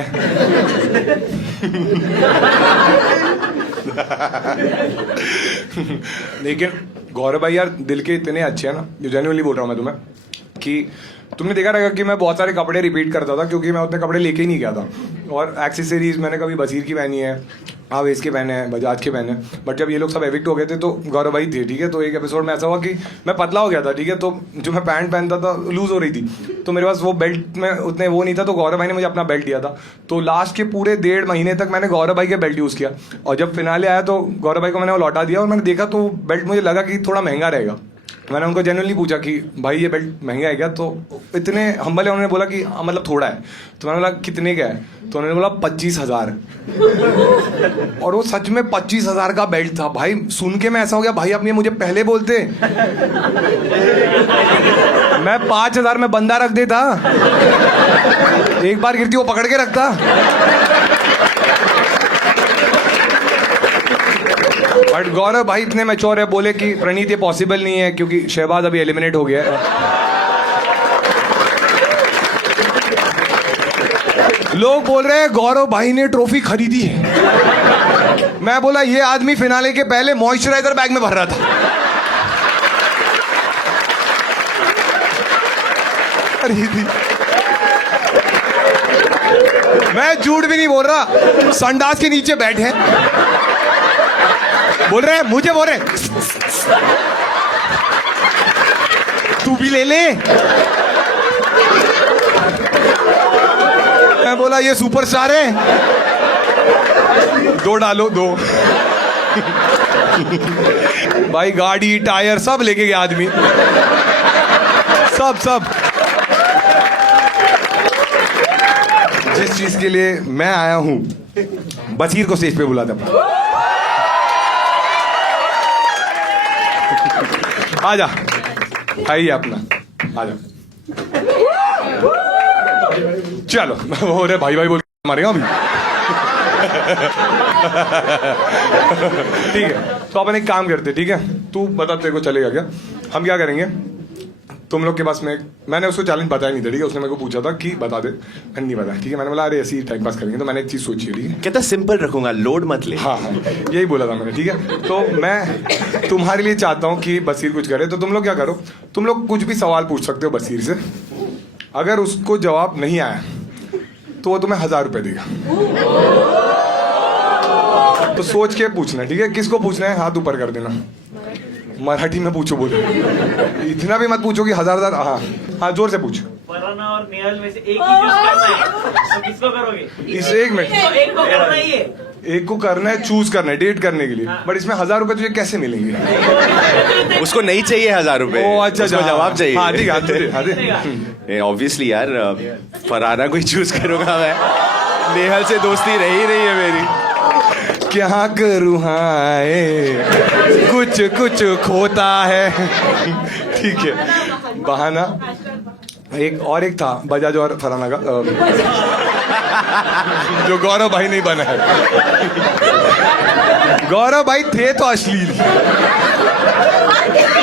लेकिन गौरव भाई यार दिल के इतने अच्छे हैं ना, जेन्युइनली बोल रहा हूँ मैं तुम्हें, कि तुमने देखा रहेगा कि मैं बहुत सारे कपड़े रिपीट करता था, क्योंकि मैं उतने कपड़े लेके ही नहीं गया था। और एक्सेसरीज मैंने कभी बसीर की पहनी है, आवेश के पहने हैं, बजाज के पहने हैं, बट जब ये लोग सब एविक्ट हो गए थे तो गौरव भाई थे, ठीक है। तो एक एपिसोड में ऐसा हुआ कि मैं पतला हो गया था, ठीक है, तो जो मैं पैंट पहनता था लूज हो रही थी, तो मेरे पास वो बेल्ट में उतने वो नहीं था, तो गौरव भाई ने मुझे अपना बेल्ट दिया था। तो लास्ट के पूरे 1.5 महीने तक मैंने गौरव भाई के बेल्ट यूज़ किया, और जब फिनाले आया तो गौरव भाई को मैंने वो लौटा दिया, और मैंने देखा तो बेल्ट मुझे लगा कि थोड़ा महंगा रहेगा। मैंने उनको जेन्युइनली पूछा कि भाई ये बेल्ट महंगा है क्या? तो इतने हम्बल है, उन्होंने बोला कि मतलब थोड़ा है। तो मैंने बोला कितने का है? तो उन्होंने बोला 25,000। और वो सच में 25,000 का बेल्ट था भाई। सुन के मैं ऐसा हो गया, भाई आप ये मुझे पहले बोलते, मैं 5,000 में बंदा रख देता, एक बार गिरती वो पकड़ के रखता। बट गौरव भाई इतने मैच्योर है, बोले कि प्रणीत ये पॉसिबल नहीं है क्योंकि शहबाज अभी एलिमिनेट हो गया है। लोग बोल रहे हैं गौरव भाई ने ट्रॉफी खरीदी है। मैं बोला ये आदमी फिनाले के पहले मॉइस्चराइजर बैग में भर रहा था। खरीदी, मैं झूठ भी नहीं बोल रहा, संडास के नीचे बैठे बोल रहे हैं, मुझे बोल रहे तू भी ले ले। मैं बोला ये सुपरस्टार है, 2 डालो 2। भाई गाड़ी टायर सब लेके गया आदमी, सब। जिस चीज के लिए मैं आया हूं, बशीर को स्टेज पे बुला था। आजा, आइए अपना, आजा। चलो, हो रहे भाई बोल मारेगा अभी। ठीक है, तो अपन एक काम करते, ठीक है, तू बता तेरे को चलेगा क्या? हम क्या करेंगे, तुम लोग के पास में, मैंने उसको चैलेंज बताया नहीं था, ठीक है, उसने मेरे को पूछा था कि बता दे, मैंने नहीं बताया, ठीक है, मैंने बोला अरे ऐसे ही टाइम पास करेंगे, तो मैंने एक चीज़ सोची है, ठीक है, कहता सिंपल रखूंगा, लोड मत ले। हाँ हाँ यही बोला था मैंने, ठीक है। तो मैं तुम्हारे लिए चाहता हूँ कि बसीर कुछ करे, तो तुम लोग क्या करो, तुम लोग कुछ भी सवाल पूछ सकते हो बसीर से, अगर उसको जवाब नहीं आया तो वो तुम्हें 1000 रुपये देगा। तो सोच के पूछना, ठीक है, किसको पूछना है हाथ ऊपर कर देना, मराठी में पूछो, बोलो, इतना भी मत पूछो कि 1000। हाँ हाँ जोर से पूछ। फरहाना और नेहल में से एक ही चूज करना है, तो किसको करोगे? इस एक मिनट, तो एक को करना ही है। एक को करना है, चूज करना है डेट करने के लिए, बट इसमें 1000 रुपये तुझे कैसे मिलेंगे? उसको नहीं चाहिए 1000 रुपए, ओ अच्छा, उसको जवाब चाहिए। हाँ ठीक है, ऑब्वियसली यार, फरहाना को ही चूज करूंगा मैं, नेहल से दोस्ती रही नहीं है मेरी। क्या करूँ हाय, कुछ कुछ खोता है। ठीक है, बहाना। एक और एक था बजाज और फरहाना का, जो गौरव भाई नहीं बना है। गौरव भाई थे तो अश्लील,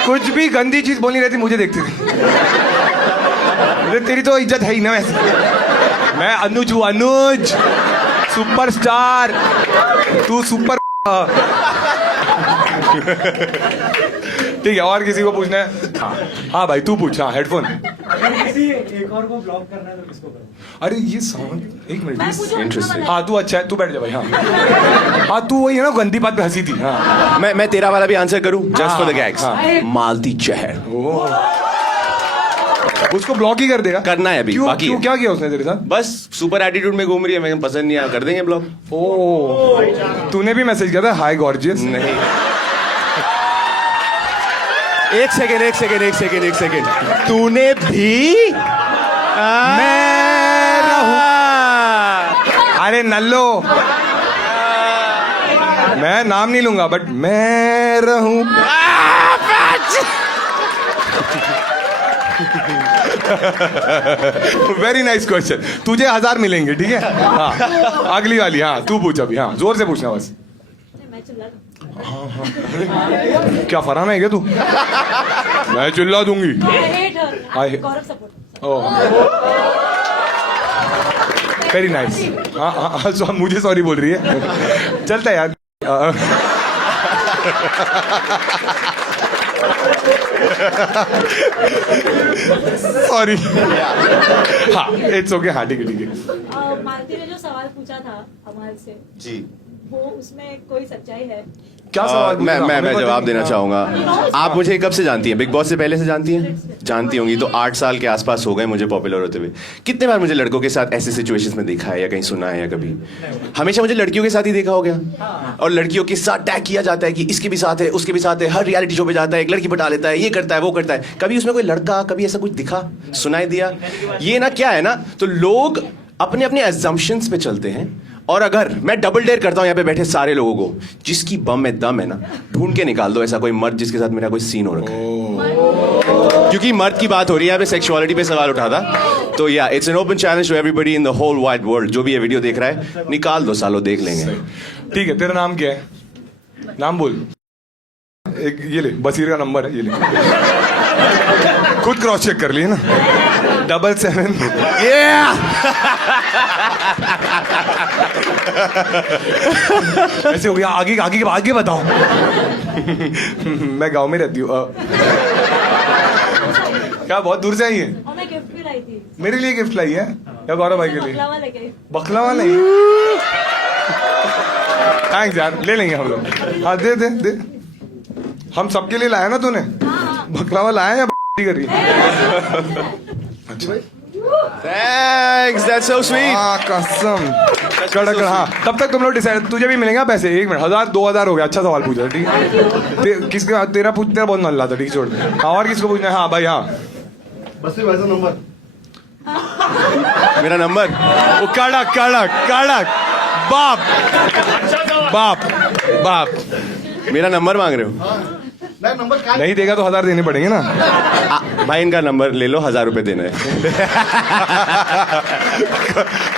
कुछ भी गंदी चीज बोलनी रहती मुझे देखती थी। तेरी तो इज्जत है ही ना वैसे। मैं अनुज हूँ, अनुज सुपरस्टार, तू सुपर। ठीक है, और किसी को पूछना है? हाँ भाई तू पूछ। हाँ हेडफोन। एक और को ब्लॉक करना है तो किसको करोगे? अरे ये साउंड, एक मिनट, इंटरेस्टिंग। हाँ तू अच्छा है, तू बैठ जा भाई। हाँ हाँ तू वही है ना, गंदी बात पे हंसी थी। हाँ मैं तेरा वाला भी आंसर करूं, जस्ट फॉर द गैग्स। हाँ। मालती जहर उसको ब्लॉक ही कर देगा। करना है अभी, क्यों, बाकी क्यों है। क्या किया उसने तेरे साथ? बस सुपर एटीट्यूड में घूम रही है, मैं पसंद नहीं आया, कर देंगे ब्लॉक। ओ तूने भी मैसेज किया था हाय गॉर्जियस? नहीं, एक सेकेंड, तूने भी मैं रहूं। अरे नल्लो, मैं नाम नहीं लूंगा बट मैं रहूं। Very nice question. तुझे 1000 मिलेंगे, ठीक है। हाँ अगली वाली। हाँ तू पूछ अभी। हाँ जोर से पूछना बस। क्या फरहाना है क्या तू? मैं चिल्ला दूंगी। Very nice. हाँ हाँ मुझे सॉरी बोल रही है, चलता है यार। सॉरी। हाँ इट्स ओके। हाँ ठीक है ठीक है। मालती ने जो सवाल पूछा था अमल से, जी, वो उसमें कोई सच्चाई है? क्या सवाल पूछा? मैं जवाब देना चाहूंगा। आप मुझे कब से जानती हैं? बिग बॉस से पहले से जानती हैं? जानती होंगी। तो 8 साल के आसपास हो गए मुझे पॉपुलर होते हुए। कितने बार मुझे लड़कों के साथ ऐसे सिचुएशंस में देखा है या कहीं सुना है या कभी? हमेशा मुझे लड़कियों के साथ ही देखा हो गया, और लड़कियों के साथ टैग किया जाता है कि इसके भी साथ है, उसके भी साथ है। हर रियलिटी शो पे जाता है, एक लड़की पटा लेता है, ये करता है वो करता है। कभी उसमें कोई लड़का, कभी ऐसा कुछ दिखा, सुनाई दिया? ये ना क्या है ना, तो लोग अपने अपने एजम्पशंस पे चलते हैं। और अगर मैं डबल डेयर करता हूं यहाँ पे बैठे सारे लोगों को, जिसकी बम में दम है ना, ढूंढ के निकाल दो ऐसा कोई मर्द जिसके साथ मेरा कोई सीन हो रखा है। क्योंकि मर्द की बात हो रही है यहाँ पे, सेक्सुअलिटी पे सवाल उठा था। तो या it's an open challenge to everybody in the whole wide world. जो भी ये वीडियो देख रहा है, निकाल दो सालों, देख लेंगे। ठीक है, तेरा नाम क्या है? नाम बोल। एक ये ले, बसीर का नंबर है, ये ले। खुद क्रॉस चेक कर लिए ना। 77 ऐसे हो गया। आगे आगे आगे बताओ। मैं गांव में रहती हूँ। क्या बहुत दूर से आई है? और मैं गिफ्ट भी लाई थी। मेरे लिए गिफ्ट लाई है या गौरव भाई के लिए? बकलावा लेके। बकलावा नहीं। थैंक्स यार, ले लेंगे हम लोग। हाँ दे दे दे। हम सबके लिए लाया ना तूने? बकलावा लाया या करी? अच्छा थैंक्स, दैट्स सो स्वीट। हाँ कसम कड़क। हाँ तब तक तुम लोग डिसाइड, तुझे भी मिलेगा पैसे। 1 मिनट, 1000 2000 हो गया। अच्छा सवाल पूछा, ठीक है। किसके? तेरा पूछ, तेरा बहुत नल्ला था, ठीक है छोड़। हाँ और किसको पूछना है? हाँ भाई। हाँ बस वैसा नंबर, मेरा नंबर। वो कड़क कड़क कड़क। बाप बाप बाप। मेरा नंबर मांग रहे हो? नाही नंबर काय नहीं देगा तो 1000 देने पड़ेंगे ना. भाई इनका नंबर ले लो, 1000 रुपए देना है.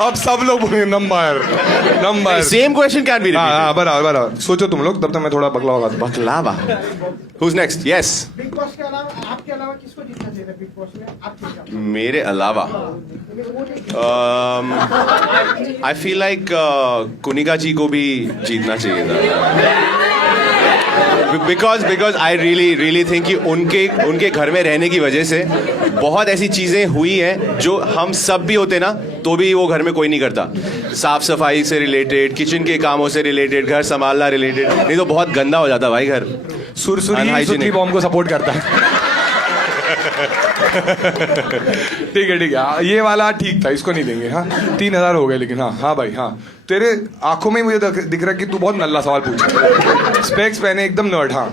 अब सब लोग बोलेंगे number. Same question can be हाँ बराबर. सोचो तुम लोग, तब तक मैं थोड़ा बकला होगा. बकलावा. Who's next? Yes. Big boss के अलावा आपके अलावा किसको जीतना चाहिए बिग बॉस में आपके हिसाब से? मेरे अलावा आई फील लाइक कुनिका जी को भी जीतना चाहिए था. बिकॉज आई रियली थिंक कि उनके घर में रहने की वजह से बहुत ऐसी चीज़ें हुई हैं जो हम सब भी होते ना तो भी वो घर में कोई नहीं करता. साफ सफाई से रिलेटेड, किचन के कामों से रिलेटेड, घर संभालना रिलेटेड. नहीं तो बहुत गंदा हो जाता भाई घर. सुरसुरी Unhygienic. सुतली बॉम्ब को सपोर्ट करता है. ठीक है. हाँ, ये वाला ठीक था, इसको नहीं देंगे. हाँ 3000 हो गए. लेकिन हाँ भाई हाँ, तेरे आंखों में ही मुझे दिख रहा है कि तू बहुत नल्ला सवाल पूछ रहा है. स्पेक्स पहने एकदम नर्ड. हाँ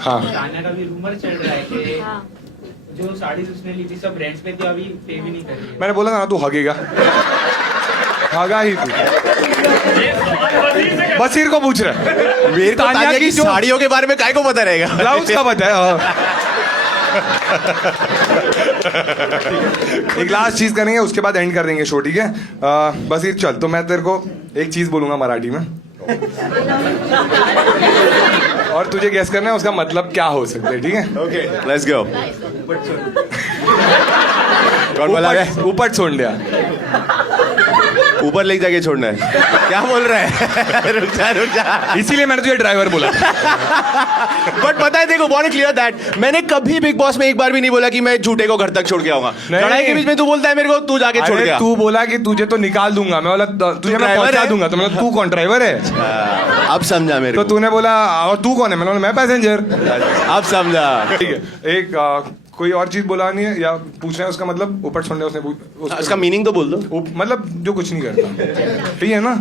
हाँ. तान्या का भी रूमर चल रहा है कि हाँ. जो साड़ी उसने ली थी सब रेंट्स पे थी, अभी पे भी नहीं कर रही है. मैंने बोला ना तू हगेगा. हगा ही तू. बसीर को पूछ रहा है. मेरे को तान्या की साड़ियों के बारे में काय को पता रहेगा. ब्लाउज का बताया. एक लास्ट चीज करेंगे, उसके बाद एंड कर देंगे शो. ठीक है बसीर चल. तो मैं तेरे को एक चीज बोलूंगा मराठी में और तुझे गेस करना है उसका मतलब क्या हो सकता है. ठीक है ओके लेट्स गो. कौन बोला है? ऊपर छोड़ दिया. ऊपर ले जाके छोड़ना है. क्या बोल रहा है? रुक जा. इसीलिए मैंने तुझे ड्राइवर बोला. बट पता है देखो, बहुत क्लियर दैट मैंने कभी बिग बॉस में एक बार भी नहीं बोला कि मैं झूठे को घर तक छोड़ के आऊंगा. नहीं. लड़ाई के बीच में तू बोलता है मेरे को तू जाके छोड़ अरे गया. तू बोला कि तुझे तो निकाल दूंगा. मैं बोला तुझे मैं ड्राइवर पहुंचा है? दूंगा. तो मतलब तू कौन ड्राइवर है? अब समझा मेरे तो को. तूने बोला और तू कौन है? मैंने बोला मैं पैसेंजर. अब समझा. ठीक है. एक कोई और चीज बोला नहीं है या पूछना है उसका मतलब? ऊपर छोड़ने उसने उसका मीनिंग तो बोल दो. मतलब जो कुछ नहीं करता. ठीक है ना?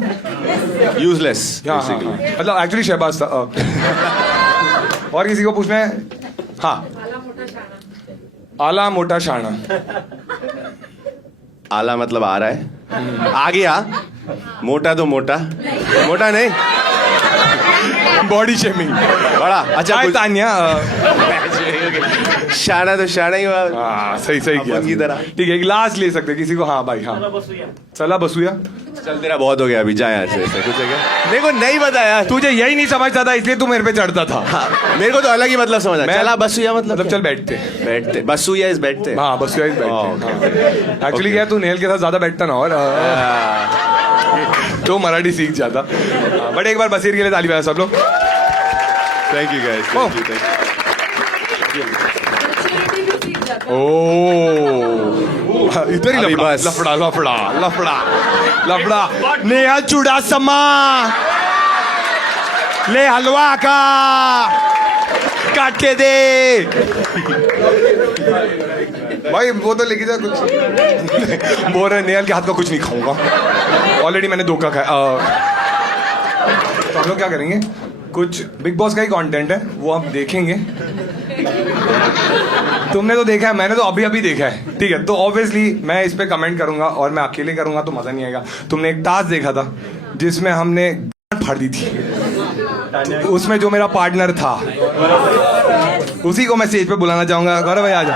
यूजलेस. हाँ. मतलब एक्चुअली शहबाज था. और किसी को पूछना है? हाँ. आला मोटा शाना. आला मतलब आ रहा है. आ गया. मोटा तो मोटा नहीं. Body shaming. बड़ा अच्छा. हाय तान्या. शाना तो शाना ही हुआ. हाँ सही किया. अपन की तरह. ठीक है. एक लास्ट ले सकते किसी को. हाँ भाई हाँ. चला बसुया. चल तेरा बहुत हो गया अभी. जा यहाँ से. ऐसा कुछ है क्या? मेरे को नहीं पता यार. तुझे यही नहीं समझता था इसलिए तू मेरे पे चढ़ता था. मेरे को तो अलग ही मतलब समझा. मैं- चला बसुया मतलब चल बैठते. बसुया इज बैठते. हाँ बसुया इज बैठते. एक्चुअली क्या तू नेहल के साथ ज्यादा बैठता ना. और तो मराठी सीख जाता. बट एक बार बसीर के लिए ताली बजाओ सब लोग. Thank you guys. Oh. ओ इधर ही अभी लफड़ा बस. लफड़ा. नेहल चुड़ासमा ले हलवा का काट के दे. भाई वो तो लेके जा कुछ. बोल रहे नेहल के हाथ का कुछ नहीं खाऊंगा. ऑलरेडी मैंने धोखा खाया. तो हम लोग क्या करेंगे? कुछ बिग बॉस का ही कंटेंट है वो हम देखेंगे. तुमने तो देखा है, मैंने तो अभी देखा है. ठीक है. तो ऑब्वियसली मैं इस पे कमेंट करूंगा और मैं अकेले करूंगा तो मजा नहीं आएगा. तुमने एक टास्क देखा था जिसमें हमने फाड़ दी थी. तो उसमें जो मेरा पार्टनर था उसी को मैं स्टेज पे बुलाना चाहूंगा. गौरव भाई आ जाओ.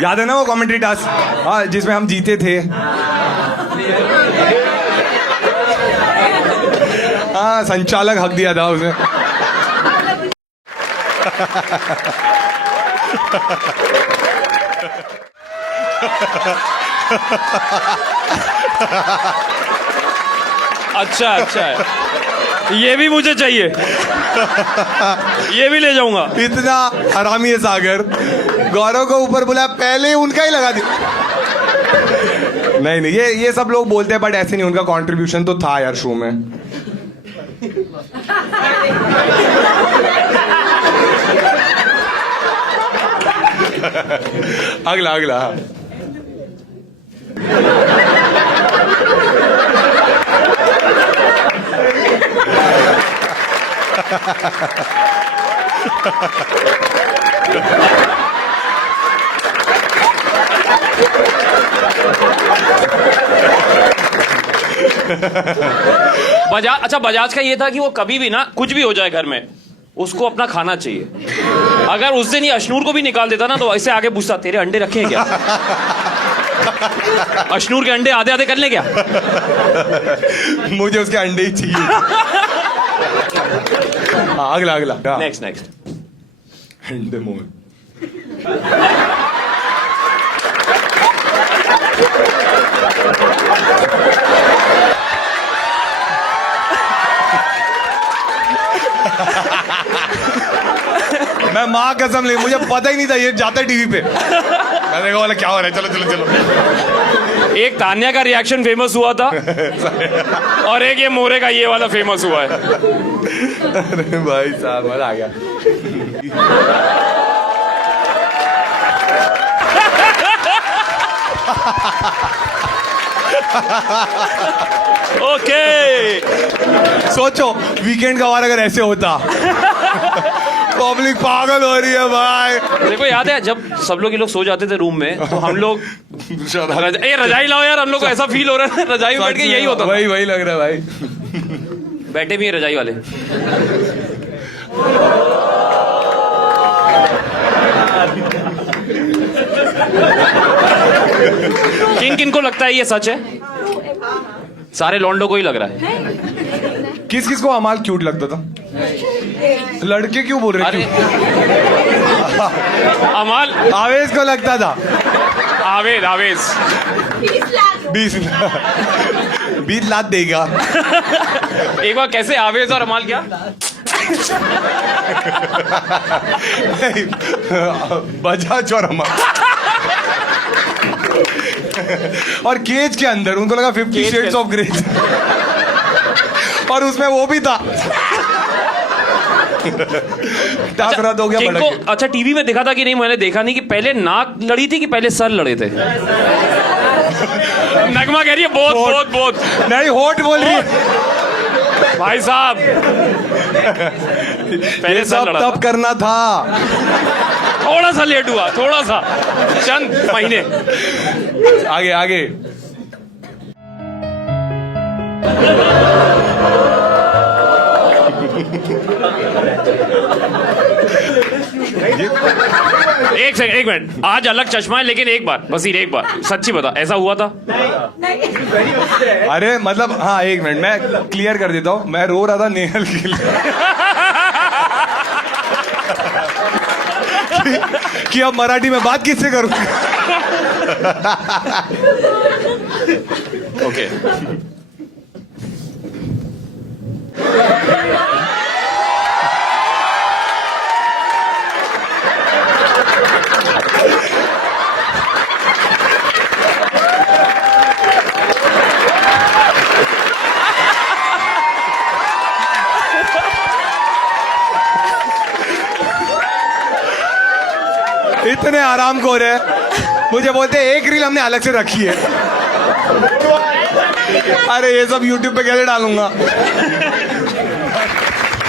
याद है ना वो कमेंट्री टास्क? हाँ जिसमें हम जीते थे. हाँ संचालक हक दिया था उसने. अच्छा है. ये भी मुझे चाहिए. ये भी ले जाऊंगा. इतना हरामी है सागर. गौरव को ऊपर बुलाया, पहले उनका ही लगा दिया. नहीं ये सब लोग बोलते हैं बट ऐसे नहीं. उनका कंट्रीब्यूशन तो था यार शो में. अगला बजाज, अच्छा बजाज का ये था कि वो कभी भी ना कुछ भी हो जाए घर में उसको अपना खाना चाहिए। अगर उस दिन ये अशनूर को भी निकाल देता ना तो ऐसे आगे पूछता तेरे अंडे रखे हैं क्या? अशनूर के अंडे आधे आधे कर ले क्या? मुझे उसके अंडे ही चाहिए। हाँ, अगला अगला नेक्स्ट अंडे मोर। मैं माँ कसम ले, मुझे पता ही नहीं था ये जाता है टीवी पे। मैं देखा बोला क्या हो रहा है, चलो चलो चलो। एक तान्या का रिएक्शन फेमस हुआ था और एक ये मोरे का ये वाला फेमस हुआ है। अरे भाई साहब मजा आ गया। ओके, सोचो वीकेंड का वार अगर ऐसे होता। पब्लिक पागल हो रही है भाई। देखो याद है जब सब लोग ये लोग सो जाते थे रूम में तो हम लोग रजाई लाओ यार, हम लोग को ऐसा फील हो रहा है रजाई में बैठ के यही होता था। वही लग रहा है भाई। बैठे भी हैं रजाई वाले। किन किन को लगता है ये सच है? सारे लौंडों को ही लग रहा है। किस किस को अमाल क्यूट लगता था? लड़के क्यों बोल रहे अरे क्यों? अमाल, आवेश को लगता था। आवेद 20 लाख देगा। एक बार कैसे आवेद और अमाल क्या? बजाज और अमाल। और केज के अंदर उनको लगा 50 शेड्स ऑफ ग्रे। और उसमें वो भी था। रद्द हो गया। किनको, अच्छा टीवी में देखा था कि नहीं? मैंने देखा नहीं कि पहले नाक लड़ी थी कि पहले सर लड़े थे। नगमा कह रही है बहुत नहीं, होठ बोल रही है भाई साहब। पहले सर सब लड़ा तब था। करना था। थोड़ा सा लेट हुआ, थोड़ा सा, चंद महीने। आगे आगे। एक सेकंड, एक मिनट। आज अलग चश्मा है लेकिन एक बार, बस एक बार सच्ची बता, ऐसा हुआ था? अरे मतलब हाँ, एक मिनट मैं क्लियर कर देता हूँ। मैं रो रहा था नेहल के लिए कि अब मराठी में बात किससे करूँ। ओके। इतने आराम को रहे, मुझे बोलते एक रील हमने अलग से रखी है। अरे ये सब YouTube पे कैसे डालूंगा।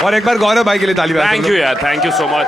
और एक बार गौरव भाई के लिए ताली बजाते हैं। थैंक यू यार, थैंक यू सो मच।